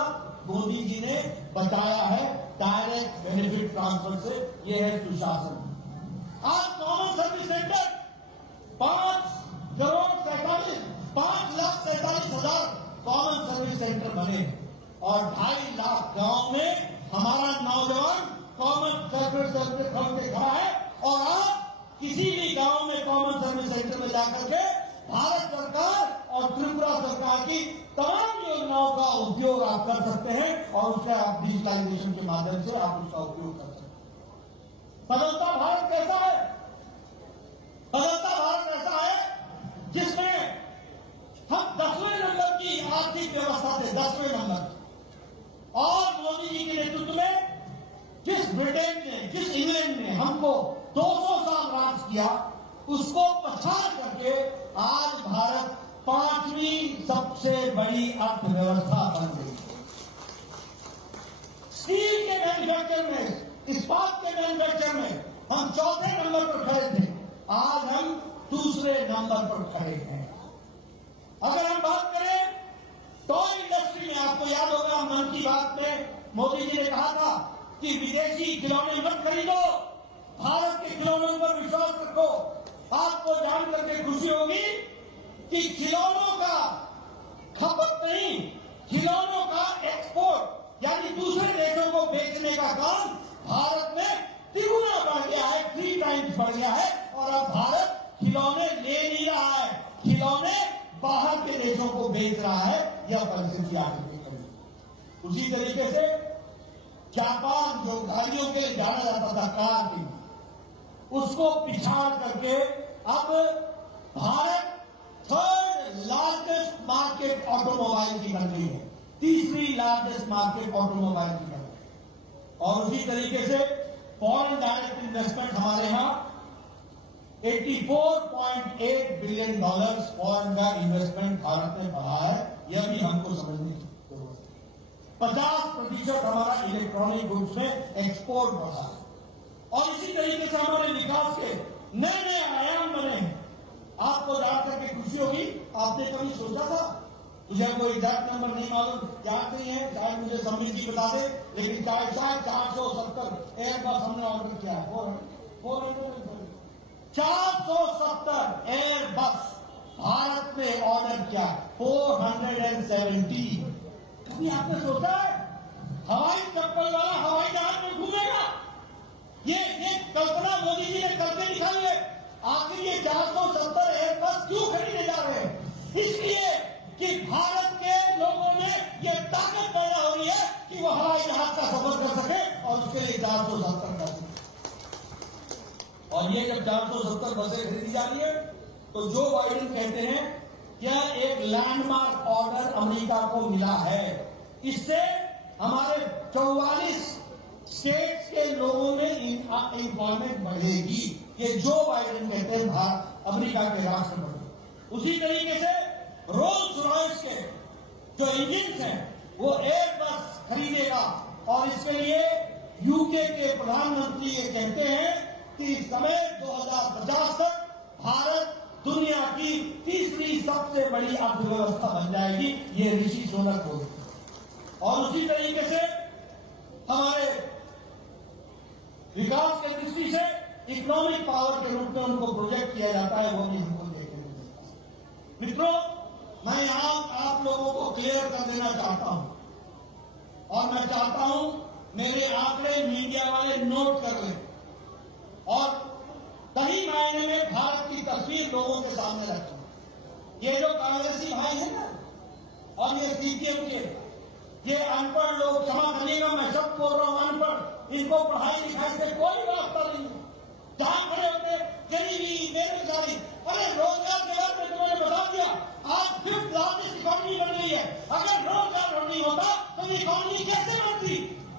मोदी जी ने बचाया है डायरेक्ट बेनिफिट ट्रांसफर से। ये है सुशासन। आज common service centre 5,47,000 common service centre बने और 2.5 लाख गांव में हमारा नौजवान कॉमन सर्विस सेंटर खोल के खड़ा है। और आज किसी भी गांव में कॉमन सर्विस सेंटर में जाकर के भारत सरकार और त्रिपुरा सरकार की तमाम योजनाओं का उपयोग आप कर सकते हैं और उससे आप डिजिटलाइजेशन के माध्यम से आप उसका उपयोग कर सकते हैं। बदलता भारत कैसा है? बदलता भारत ऐसा है जिसमें हम 10वें नंबर की आर्थिक व्यवस्था थे, 10वें नंबर। और मोदी जी के नेतृत्व में जिस ब्रिटेन ने, जिस इंग्लैंड ने हमको 200 साल राज किया, उसको पछाड़ करके आज भारत 5वीं सबसे बड़ी अर्थव्यवस्था बन गई। स्टील के मैन्युफैक्चर में, इस्पात के मैन्युफैक्चर में हम 4थे नंबर पर खड़े थे, आज हम 2रे नंबर पर खड़े हैं। अगर हम बात करें टॉय इंडस्ट्री में, आपको याद होगा मन की बात में मोदी जी ने कहा था कि विदेशी खिलौने मत खरीदो, भारत के खिलौनों पर विश्वास रखो। आपको जान करके खुशी होगी कि खिलौनों का खपत नहीं, खिलौनों का एक्सपोर्ट यानी दूसरे देशों को बेचने का काम भारत में तिगुना बढ़ गया है, 3 टाइम्स बढ़ गया है। और अब भारत खिलौने ले नहीं रहा है, खिलौने बाहर के देशों को बेच रहा है। यह परिस्थिति आगे करेगी। उसी तरीके से जापान जो गाड़ियों के लिए जाना जाता था, कार की, उसको पिछाड़ करके अब Bharat 3rd largest market automobile की कंट्री है, 3री लार्जेस्ट मार्केट ऑटोमोबाइल की कंट्री। और उसी तरीके से फॉरेन डायरेक्ट इन्वेस्टमेंट हमारे यहां $84.8 बिलियन फॉरेन का इन्वेस्टमेंट भारत में बढ़ा है। यह भी हमको समझने की जरूरत है। 50% हमारा इलेक्ट्रॉनिक गुड्स में एक्सपोर्ट बढ़ा है। और इसी तरीके से हमारे विकास के नए नए आयाम बने हैं। आपको जान करके खुशी होगी, आपने कभी सोचा था? मुझे कोई एग्जैक्ट नंबर नहीं मालूम, याद नहीं है, चाहे मुझे समिति जी बता दे, लेकिन शायद 470 एयरबस हमने ऑर्डर किया है। 470 एयरबस भारत में ऑर्डर किया है। 470। कभी आपने सोचा है हवाई चप्पल वाला हवाई जहाज में घूमेगा? ये कल्पना मोदी जी ने करके दिखाई है। आखिर ये 470 एयरबस क्यों खरीदे जा रहे हैं? इसलिए कि भारत के लोगों में ये ताकत पैदा हो रही है कि वो हवाई जहाज का सफर कर सके और उसके लिए 470 कर सके। और ये जब 470 बसें खरीदी जा रही है तो जो बाइडेन कहते हैं यह एक लैंडमार्क ऑर्डर अमेरिका को मिला है। इससे हमारे 44 स्टेट्स के लोगों में एम्प्लॉयमेंट बढ़ेगी। ये जो बाइडेन कहते हैं अमेरिका के राष्ट्रपति। उसी तरीके से रोल्स रॉयस के जो इंजिन हैं वो एयरबस खरीदेगा और इसके लिए यूके के प्रधानमंत्री ये कहते हैं कि इस समय 2050 तक भारत दुनिया की तीसरी सबसे बड़ी अर्थव्यवस्था बन जाएगी। ये ऋषि सुनक बोलते हैं। और उसी तरीके से हमारे विकास के दृष्टि से इकोनॉमिक पावर के रूप में उनको प्रोजेक्ट किया जाता है, वो भी हमको देखने को मिलता है। मित्रों, मैं यहां आप लोगों को क्लियर कर देना चाहता हूं और मैं चाहता हूं मेरे आंकड़े मीडिया वाले नोट कर लें और सही मायने में भारत की तस्वीर लोगों के सामने रखें। ये जो कांग्रेसी भाई है ना और ये सीपीएम के ये अनपढ़ लोग, क्षमा करिएगा मैं सब बोल रहा हूं अनपढ़, इनको पढ़ाई लिखाई से कोई वास्ता नहीं है। जहां खड़े होते गरीबी बेरोजगारी, अरे रोजगार के बारे में तुमने बता दिया। आज 5th लार्जेस्ट इकोनॉमी बन गई है। अगर रोजगार नहीं होता तो ये इकोनॉमी कैसे बनती?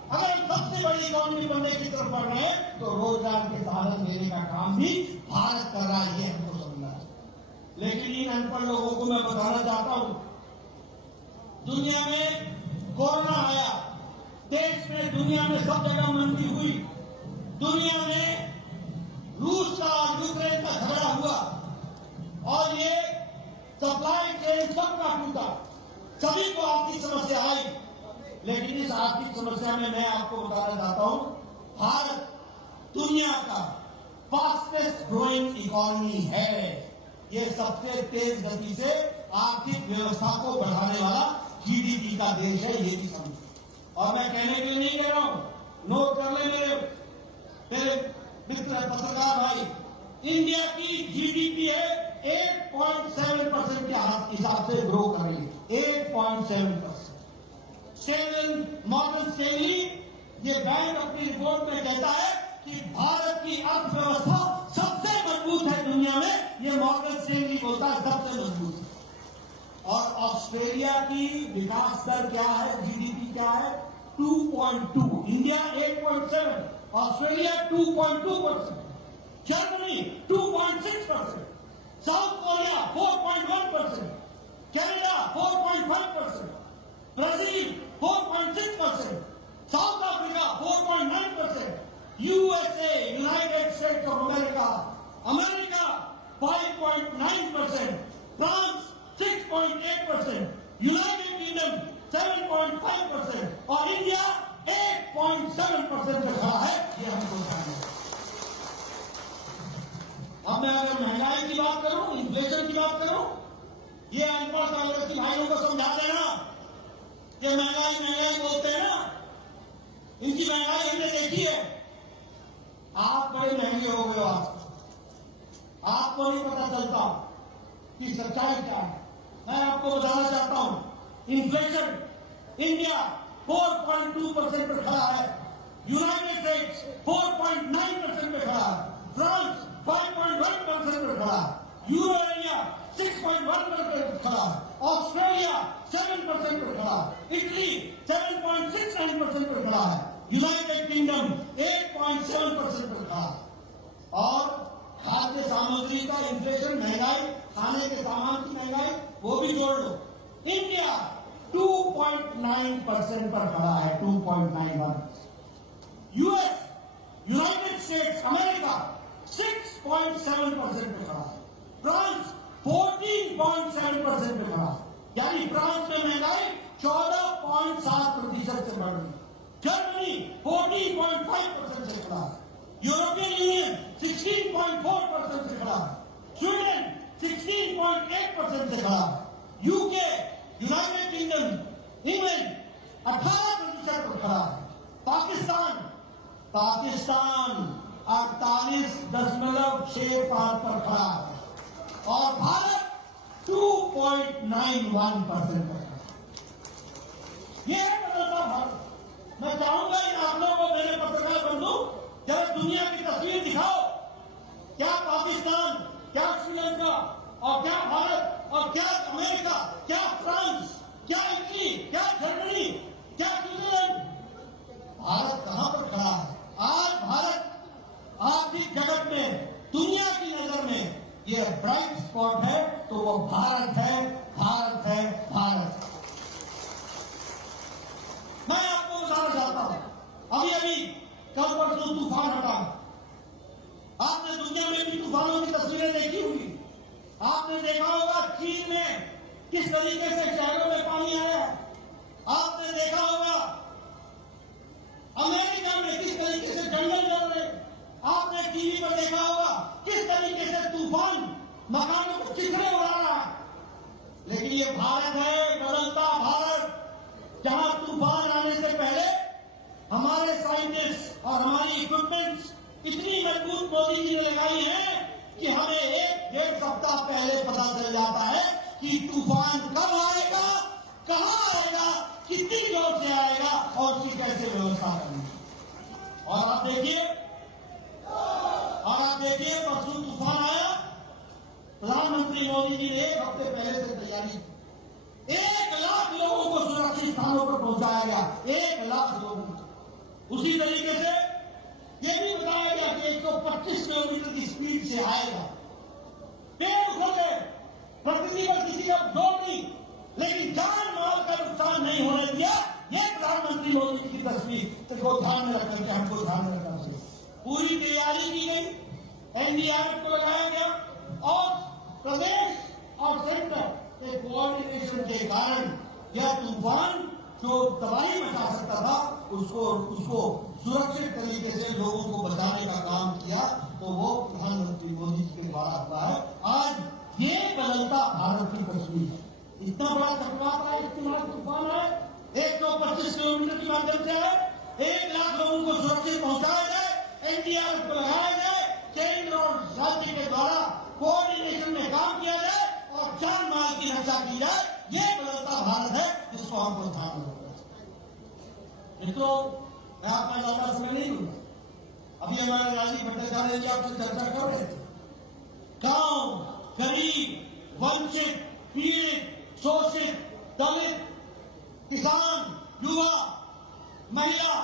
अगर हम सबसे बड़ी इकोनॉमी बनने की तरफ बढ़ रहे हैं तो रोजगार के साधन देने का काम भी भारत कर रहा है, ये हमको समझना है। लेकिन इन अनपढ़ लोगों को मैं बताना चाहता हूं, दुनिया में कोरोना आया, देश में दुनिया में सब जगह मंदी हुई, दुनिया में रूस का और यूक्रेन का झगड़ा हुआ और ये सप्लाई चेन सबका टूटा, सभी को आर्थिक समस्या आई। लेकिन इस आर्थिक समस्या में मैं आपको बताना चाहता हूं, भारत दुनिया का फास्टेस्ट ग्रोइंग इकोनॉमी है। ये सबसे तेज गति से आर्थिक व्यवस्था को बढ़ाने वाला जीडीपी का देश है, ये भी समझो। और मैं कहने के लिए नहीं कह रहा हूं, नोट कर ले मेरे मित्र पत्रकार भाई, इंडिया की जीडीपी है 8.7% के हिसाब से ग्रो कर रही है। 8.7%। मॉर्गन स्टैनली ये बैंक अपनी रिपोर्ट में कहता है कि भारत की अर्थव्यवस्था सबसे मजबूत है दुनिया में। ये मॉर्गन स्टैनली बोलता है सबसे मजबूत है। और ऑस्ट्रेलिया की विकास दर क्या है, जीडीपी क्या है? 2.2, India 8.7, Australia 2.2%, Germany 2.6%, south Korea 4.1%, Canada 4.5%, Brazil 4.6%, south Africa 4.9%, USA United states of America 5.9%, France 6.8%, United kingdom 7.5% और इंडिया 8.7% पे खड़ा है। ये हमको जानना है। अब मैं अगर महंगाई की बात करूं, इन्फ्लेशन की बात करूं, ये अनपढ़ कांग्रेसी भाइयों को समझा देना कि महंगाई बोलते हैं ना, इनकी महंगाई हमने देखी है। आप बड़े महंगे हो गए हो। आपको नहीं पता चलता कि सच्चाई क्या है। मैं आपको बताना चाहता हूं, इन्फ्लेशन इंडिया 4.2% पर खड़ा है, यूनाइटेड स्टेट्स 4.9% पे खड़ा है, फ्रांस 5.1% पर खड़ा है, यूरो एरिया 6.1% पर खड़ा है, ऑस्ट्रेलिया 7% पर खड़ा है, इटली 7.69% पर खड़ा है, यूनाइटेड किंगडम 8.7% पर खड़ा है। और खाद्य सामग्री का इन्फ्लेशन, महंगाई, खाने के सामान की महंगाई, वो भी जोड़ लो, इंडिया 2.9% पर खड़ा है, 2.91। यूएस, यूनाइटेड स्टेट्स अमेरिका 6.7% पे खड़ा है। फ्रांस 14.7% पे खड़ा है, यानी फ्रांस में महंगाई 14.7% से बढ़ रही है। जर्मनी 14.5% से खड़ा है। यूरोपियन यूनियन 16.4% से खड़ा है। स्वीडन 16.8% से खड़ा है। यूके, यूनाइटेड किंगडम, इंग्लैंड 18% पर खड़ा है। पाकिस्तान 48.65 पर खड़ा है और भारत 2.91% पर खड़ा है। ये है बदलता भारत। मैं चाहूंगा इन आंकड़ों को, मेरे पत्रकार बंधु, जरा दुनिया की तस्वीर दिखाओ। क्या पाकिस्तान, क्या श्रीलंका और क्या भारत और क्या अमेरिका, क्या फ्रांस, क्या इटली, क्या जर्मनी, क्या स्विट्जरलैंड, भारत कहां पर खड़ा है? आज भारत आर्थिक जगत में, दुनिया की नजर में ये ब्राइट स्पॉट है, तो वो भारत है, भारत है, भारत। मैं आपको बताना चाहता हूं, अभी अभी कल परसों तूफान हटा। आपने दुनिया में भी तूफानों की तस्वीरें देखी होगी। आपने देखा होगा चीन में किस तरीके से शहरों में पानी आया है। आपने देखा होगा अमेरिका में किस तरीके से जंगल जल रहे। आपने टीवी पर देखा होगा किस तरीके से तूफान मकानों को चिथड़े उड़ा रहा है। लेकिन ये भारत है, बदलता भारत, जहां तूफान आने से पहले हमारे साइंटिस्ट और हमारी इक्विपमेंट्स इतनी मजबूत मोदी जी ने लगाई है कि हमें 1-1.5 सप्ताह पहले पता चल जाता है कि तूफान कब आएगा, कहां आएगा, कितनी जोर से आएगा और उसकी कैसे व्यवस्था करनी है। और आप देखिए परसों तूफान आया, प्रधानमंत्री मोदी जी ने 1 हफ्ते पहले से तैयारी की। 1 लाख लोगों को सुरक्षित स्थानों पर पहुंचाया गया, 1 लाख लोगों को। उसी तरीके से यह भी बताया गया कि 125 किलोमीटर की स्पीड से आएगा। पेड़ उखड़े, प्रकृति पर किसी का जोर नहीं, लेकिन जान माल का नुकसान नहीं होने दिया। ये प्रधानमंत्री मोदी जी की तस्वीर को ध्यान में रखकर के हमको ध्यान में रखना चाहिए। पूरी तैयारी की गई, एनडीआरएफ को लगाया गया और प्रदेश और सेंटर के कोऑर्डिनेशन के कारण यह तूफान जो तबाही मचा सकता था उसको सुरक्षित तरीके से लोगों को बचाने का काम किया। तो वो प्रधानमंत्री मोदी जी के द्वारा हुआ है। आज ये बदलता भारत की तस्वीर है। इतना बड़ा चक्रवात आया, इतना तूफान आया, 125 किलोमीटर के माध्यम से आए, 1 लाख लोगों को सुरक्षित पहुंचाया जाए, एनडीआरएफ को लगाया जाए, केंद्र और राज्य के द्वारा कोऑर्डिनेशन में काम किया जाए और जान माल की रक्षा की जाए। ये बदलता भारत है जिसको हमको ध्यान में रखना चाहिए। मित्रों, मैं आपका ज्यादा समय नहीं लूंगा। अभी हमारे राजीव भट्टाचार्य जी आपसे चर्चा कर रहे थे। गांव, गरीब, वंचित, पीड़ित, शोषित, दलित, किसान, युवा, महिला,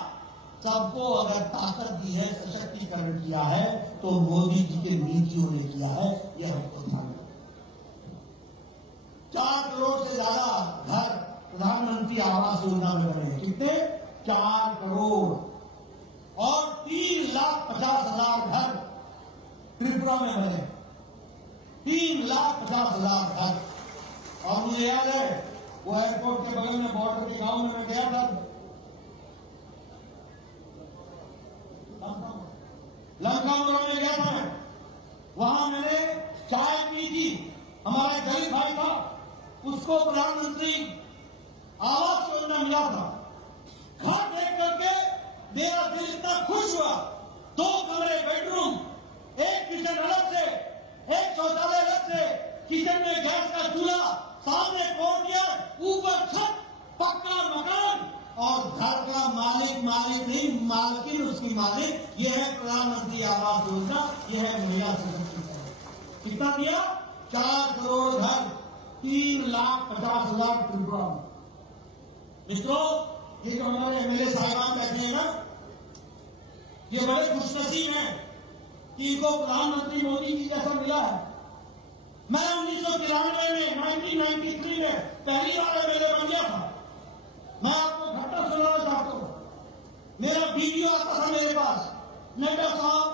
सबको अगर ताकत दी है, सशक्तिकरण किया है, तो मोदी जी के नीतियों ने किया है। यह हमको ध्यान रखना। 4 करोड़ से ज्यादा घर प्रधानमंत्री आवास योजना में बने। कितने? 4 करोड़। और 3,50,000 घर त्रिपुरा में बने। 3,50,000 घर। और मुझे याद है वो एयरपोर्ट के बगल में बॉर्डर के गांव में मैं गया था, लंकापुरा में गया था मैं। वहां मैंने चाय पी थी। हमारा एक गरीब भाई था, उसको प्रधानमंत्री आवास योजना मिला था। घर देख करके मेरा दिल इतना खुश हुआ। 2 कमरे, बेडरूम, 1 किचन अलग से, 1 शौचालय अलग से, किचन में गैस का चूल्हा, सामने कोर्टयार्ड, ऊपर छत, पक्का मकान और घर का मालिक नहीं, मालकिन उसकी मालिक। ये है प्रधानमंत्री आवास योजना, ये है महिला सशक्तिकरण। कितना दिया? 4 करोड़ घर, 3,50,000 त्रिपुरा में। मित्रों, ये जो हमारे एमएलए साहिबान बैठे हैं ना, ये बड़े खुशनसीब हैं कि इनको प्रधानमंत्री मोदी जी जैसा मिला है। मैं 1993 में 1993 में पहली बार एमएलए बन गया था। मैं आपको घटना सुनाना चाहता हूं। मेरा वीडियो आता था मेरे पास, नड्डा साहब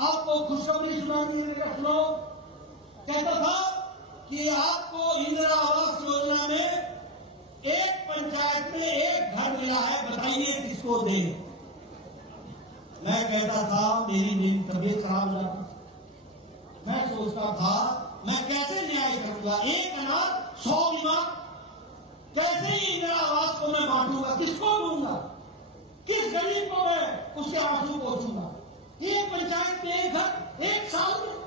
आपको खुशखबरी सुनानी है, सुनो। कहता था कि आपको इंदिरा आवास योजना में एक पंचायत में एक घर मिला है, बताइए किसको दे। मैं कहता था मेरी तबीयत खराब हो जाती, मैं सोचता था मैं कैसे न्याय करूंगा, एक अनाथ 100 बीमार, कैसे ही इंदिरा आवास को मैं बांटूंगा, किसको दूंगा, किस गरीब को मैं उसके आंसू पहुंचूंगा। एक पंचायत में एक घर, एक साल में।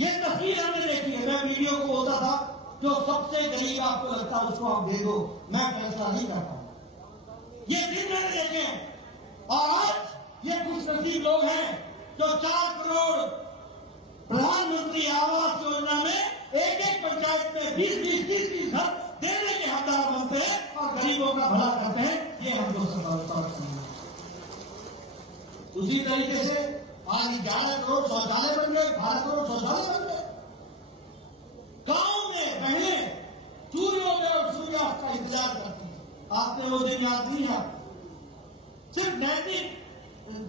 ये तस्वीर हमने देखी है। मैं वीडियो को बोलता था जो सबसे गरीब आपको लगता है उसको आप दे दो, मैं फैसला नहीं करता हूं। ये दिन मैंने देखे हैं। और आज ये कुछ नसीब लोग हैं जो 4 करोड़ प्रधानमंत्री आवास योजना में एक एक पंचायत में 20-20-30 घर देने के हकदार बनते हैं और गरीबों का भला करते हैं। ये हमको समझ। उसी तरीके से आज 11 करोड़ शौचालय बन गए, 12 करोड़ शौचालय बन गए। गांव में बहनें सूर्योदय और सूर्यास्त का इंतजार करती हैं। आपने वो दिन याद नहीं है? सिर्फ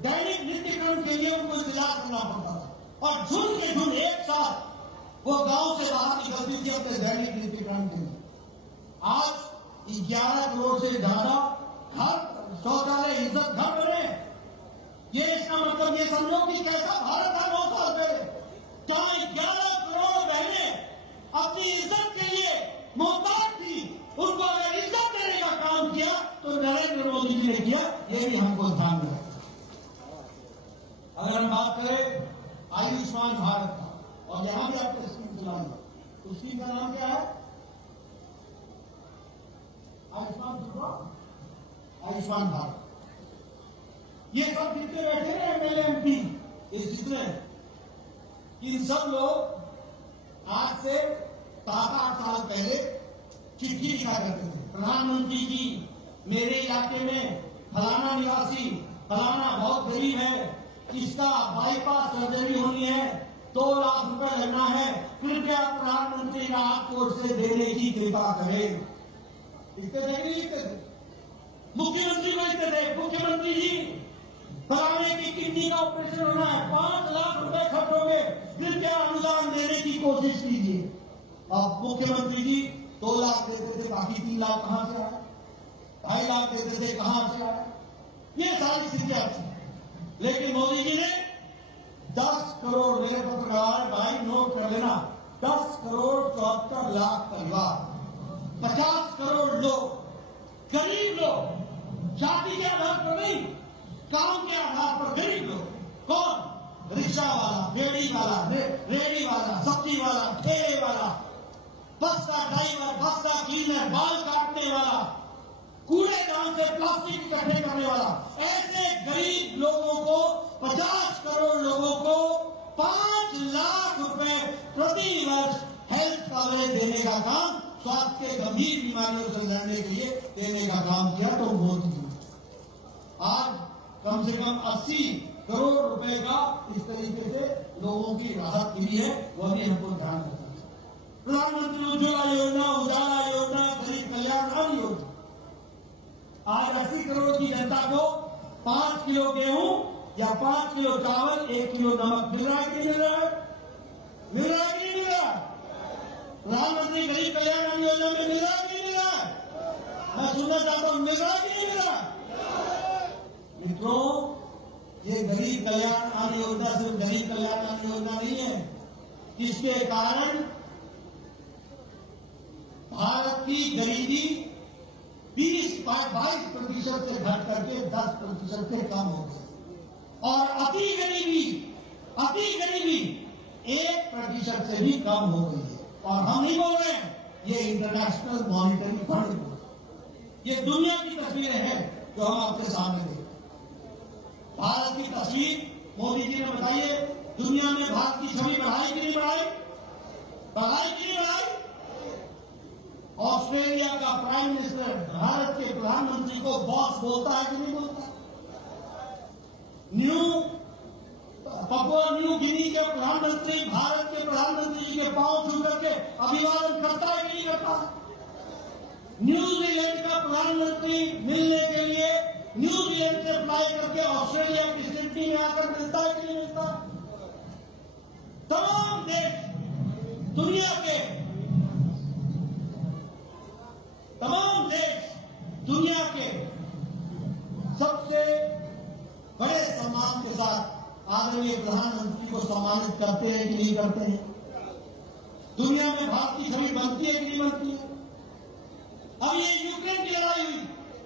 दैनिक नित्यक्रम के लिए उनको इंतजार करना पड़ता था और झुंड के झुंड एक साथ वो गांव से बाहर निकलती थी अपने दैनिक नित्यक्रम के लिए। आज 11 करोड़ से ज्यादा घर शौचालय इज्जत घर बने। ये इसका मतलब ये समझो कि कैसा भारत था 9 साल पहले, जहां 11 करोड़ बहनें अपनी इज्जत के लिए मोहताज थी। उनको अगर इज्जत देने का काम किया तो नरेंद्र मोदी जी ने किया। ये भी हमको ध्यान में रखना। अगर हम बात करें आयुष्मान भारत का, और यहां भी आपको स्कीम चलाई, तो स्कीम का नाम क्या है? आयुष्मान भारत। ये सब जितने बैठे हैं एमएलए एमपी, ये जितने, इन सब लोग आज से 7-8 साल पहले चिट्ठी लिखा करते थे, प्रधानमंत्री जी मेरे इलाके में फलाना निवासी फलाना बहुत गरीब है, इसका बाईपास सर्जरी होनी है, 2 लाख रुपए लगना है, कृपया प्रधानमंत्री राहत कोष से देने की कृपा करें। लिखते थे कि लिखते थे? मुख्यमंत्री को लिखते थे, मुख्यमंत्री जी फलाने की किडनी का ऑपरेशन होना है, 5 लाख रुपए खर्च होंगे, कृपया अनुदान देने की कोशिश कीजिए। अब मुख्यमंत्री जी 2 लाख देते थे, बाकी 3 लाख कहां से आए? 2.5 लाख देते थे, कहां से आए? ये सारी स्थितियां थी। लेकिन मोदी जी ने 10 करोड़, मेरे पत्रकार भाई नोट कर लेना, 10 करोड़ 74 लाख परिवार, 50 करोड़ लोग, गरीब लोग, जाति के आधार पर नहीं, काम के आधार पर गरीब लोग। कौन? रिक्शा वाला, रेडी वाला, सब्जी वाला, ठेले वाला, बस का ड्राइवर, बस का क्लीनर, बाल काटने वाला, कूड़ेदान से प्लास्टिक इकट्ठे करने वाला, ऐसे गरीब लोगों को 50 करोड़ लोगों को 5 लाख रुपए प्रति वर्ष हेल्थ कवरेज देने का काम, स्वास्थ्य के गंभीर बीमारियों से लड़ने के लिए देने का काम किया तो मोदी जी। आज कम से कम 80 करोड़ रुपए का इस तरीके से लोगों की राहत मिली है, वह भी हमको ध्यान रखना है। प्रधानमंत्री उज्ज्वला योजना, उजाला योजना, गरीब कल्याण अन्न योजना, आज 80 करोड़ की जनता को 5 किलो गेहूं या 5 किलो चावल, 1 किलो नमक मिल रहा है कि नहीं मिल रहा है? मिल रहा है कि नहीं मिल रहा है? प्रधानमंत्री गरीब कल्याण अन्न योजना में मिल रहा है कि नहीं मिल रहा है? मैं सुनना चाहता हूं, मिल रहा है कि नहीं मिल रहा है? मित्रों, ये गरीब कल्याण अन्न योजना सिर्फ गरीब कल्याण अन्न योजना नहीं है। इसके कारण भारत की गरीबी 22% से घट करके 10% से कम हो गई और अति गरीबी 1% से भी कम हो गई है। और हम नहीं बोल रहे हैं, ये इंटरनेशनल मॉनिटरी फंड बोल रहे हैं। ये दुनिया की तस्वीरें हैं जो हम आपके सामने देख। भारत की तस्वीर मोदी जी ने बताई है, दुनिया में भारत की छवि बढ़ाई कि नहीं बढ़ाई? बढ़ाई कि नहीं बढ़ाई? ऑस्ट्रेलिया का प्राइम मिनिस्टर भारत के प्रधानमंत्री को बॉस बोलता है कि नहीं बोलता? पपुआ न्यू गिनी के प्रधानमंत्री भारत के प्रधानमंत्री जी के पांव छू करके अभिवादन करता है कि नहीं करता? न्यूजीलैंड का प्रधानमंत्री मिलने के लिए न्यूजीलैंड से फ्लाई करके ऑस्ट्रेलिया की सिडनी में आकर मिलता है कि नहीं मिलता? तमाम देश, दुनिया के तमाम देश दुनिया के सबसे बड़े सम्मान के साथ आदरणीय प्रधानमंत्री को सम्मानित करते हैं कि नहीं करते हैं? दुनिया में भारत की छवि बनती है कि नहीं बनती है? अब ये यूक्रेन की लड़ाई हुई,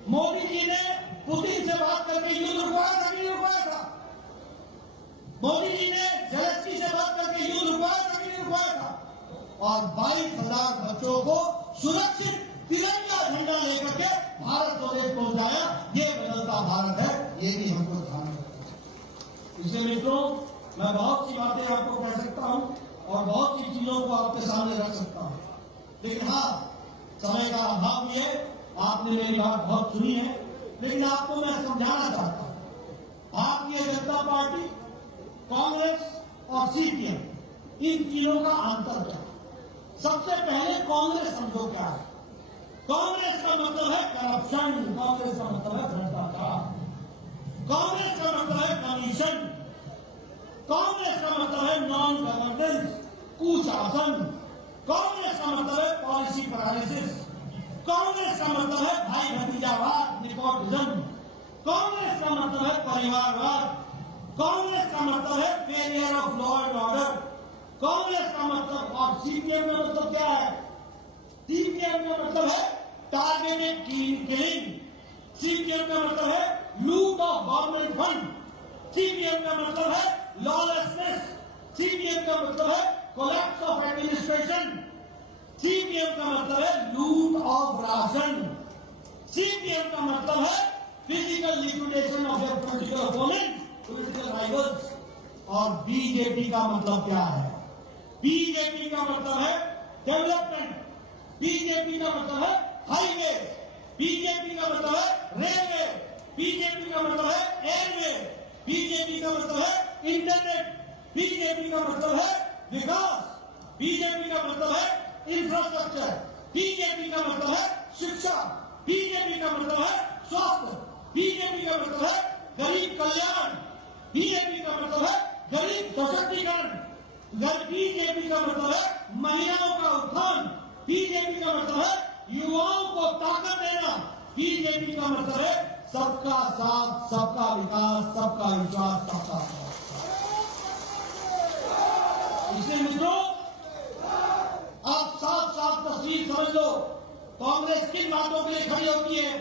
मोदी जी ने पुतिन से बात करके युद्ध रुकवाया था कि नहीं रुकवाया था? मोदी जी ने जेलेंस्की से बात करके युद्ध रुकवाया था कि नहीं रुकवाया था? और 22,000 बच्चों को सुरक्षित तिरंगा झंडा लेकर के भारत स्वदेश पहुंचाया। ये बदलता भारत है, ये भी हमको ध्यान रखना है। इसलिए मित्रों, मैं बहुत सी बातें आपको कह सकता हूं और बहुत सी चीजों को आपके सामने रख सकता हूं, लेकिन हाँ, समय का अभाव भी है। आपने मेरी बात बहुत सुनी है, लेकिन आपको मैं समझाना चाहता हूं, भारतीय जनता पार्टी, कांग्रेस और सीपीएम, इन तीनों का अंतर क्या है? सबसे पहले कांग्रेस समझो क्या है। कांग्रेस का मतलब है करप्शन, कांग्रेस का मतलब है भ्रष्टाचार, कांग्रेस का मतलब है कमीशन, कांग्रेस का मतलब है नॉन गवर्नेंस, कुशासन, कांग्रेस का मतलब है पॉलिसी पैरालिसिस, कांग्रेस का मतलब है भाई भतीजावाद, नेपोटिज्म, कांग्रेस का मतलब है परिवारवाद, कांग्रेस का मतलब है failure of law and order, Congress का मतलब, और सीपीएम का मतलब क्या है? सीपीएम का मतलब है टारगेटेड किलिंग, सीपीएम का मतलब है लूट ऑफ गवर्नमेंट फंड, सीपीएम का मतलब है लॉलेसनेस, सीपीएम का मतलब है कोलैप्स ऑफ एडमिनिस्ट्रेशन, सीपीएम का मतलब है लूट ऑफ राशन, सीपीएम का मतलब है physical liquidation of your political opponent, political rivals. और बीजेपी का मतलब क्या है? बीजेपी का मतलब है डेवलपमेंट, बीजेपी का मतलब है हाईवे, बीजेपी का मतलब है रेलवे, बीजेपी का मतलब है एयरवे, बीजेपी का मतलब है इंटरनेट, बीजेपी का मतलब है विकास, बीजेपी का मतलब है इंफ्रास्ट्रक्चर, बीजेपी का मतलब है शिक्षा, बीजेपी का मतलब है स्वास्थ्य, बीजेपी का मतलब है गरीब कल्याण, बीजेपी का मतलब है गरीब सशक्तिकरण, बीजेपी का मतलब है महिलाओं का उत्थान, बीजेपी का मतलब है युवाओं को ताकत देना, बीजेपी का मतलब है सबका साथ, सबका विकास, सबका विश्वास, सबका साथ। इसलिए मित्रों, आप साफ साफ तस्वीर समझ लो, कांग्रेस किन बातों के लिए खड़ी होती है,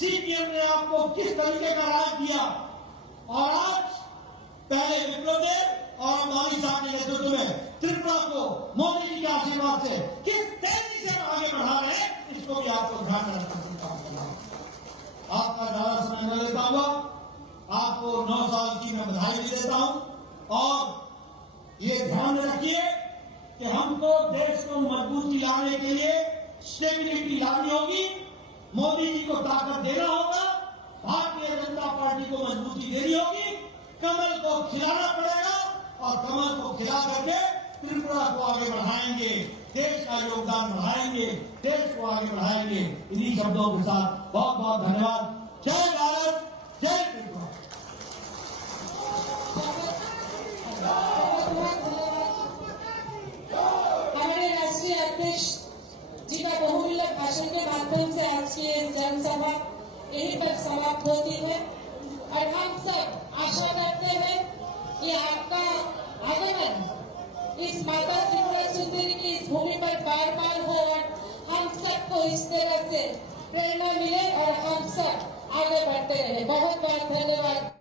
सीपीएम ने आपको किस तरीके का राज दिया, और आज पहले विप्लवदेव और अंबानी साहब के नेतृत्व में त्रिपुरा को मोदी जी के आशीर्वाद से किस तेजी से आगे बढ़ा रहे हैं, इसको भी आपको ध्यान में रखना चाहिए। आपका ज्यादा समय न लेता हुआ आपको 9 साल की मैं बधाई भी देता हूं, और ये ध्यान में रखिए कि हमको देश को मजबूती लाने के लिए स्टेबिलिटी लानी होगी, मोदी जी को ताकत देना होगा, भारतीय जनता पार्टी को मजबूती देनी होगी, कमल को खिलाना पड़ेगा, और कमल को खिला करके त्रिपुरा को आगे बढ़ाएंगे, देश का योगदान बढ़ाएंगे, देश को आगे बढ़ाएंगे। इन्हीं शब्दों के साथ बहुत बहुत धन्यवाद। जय भारत, जय त्रिपुरा। हमारे राष्ट्रीय अध्यक्ष जी का बहुमूल्य भाषण के माध्यम से आज की जनसभा यहीं पर समाप्त होती है, और हम सब आशा करते हैं कि आपका आगमन इस माता त्रिपुरा सुंदरी की इस भूमि पर बार बार हो, और हम सबको इस तरह से प्रेरणा मिले और हम सब आगे बढ़ते रहे। बहुत बहुत धन्यवाद।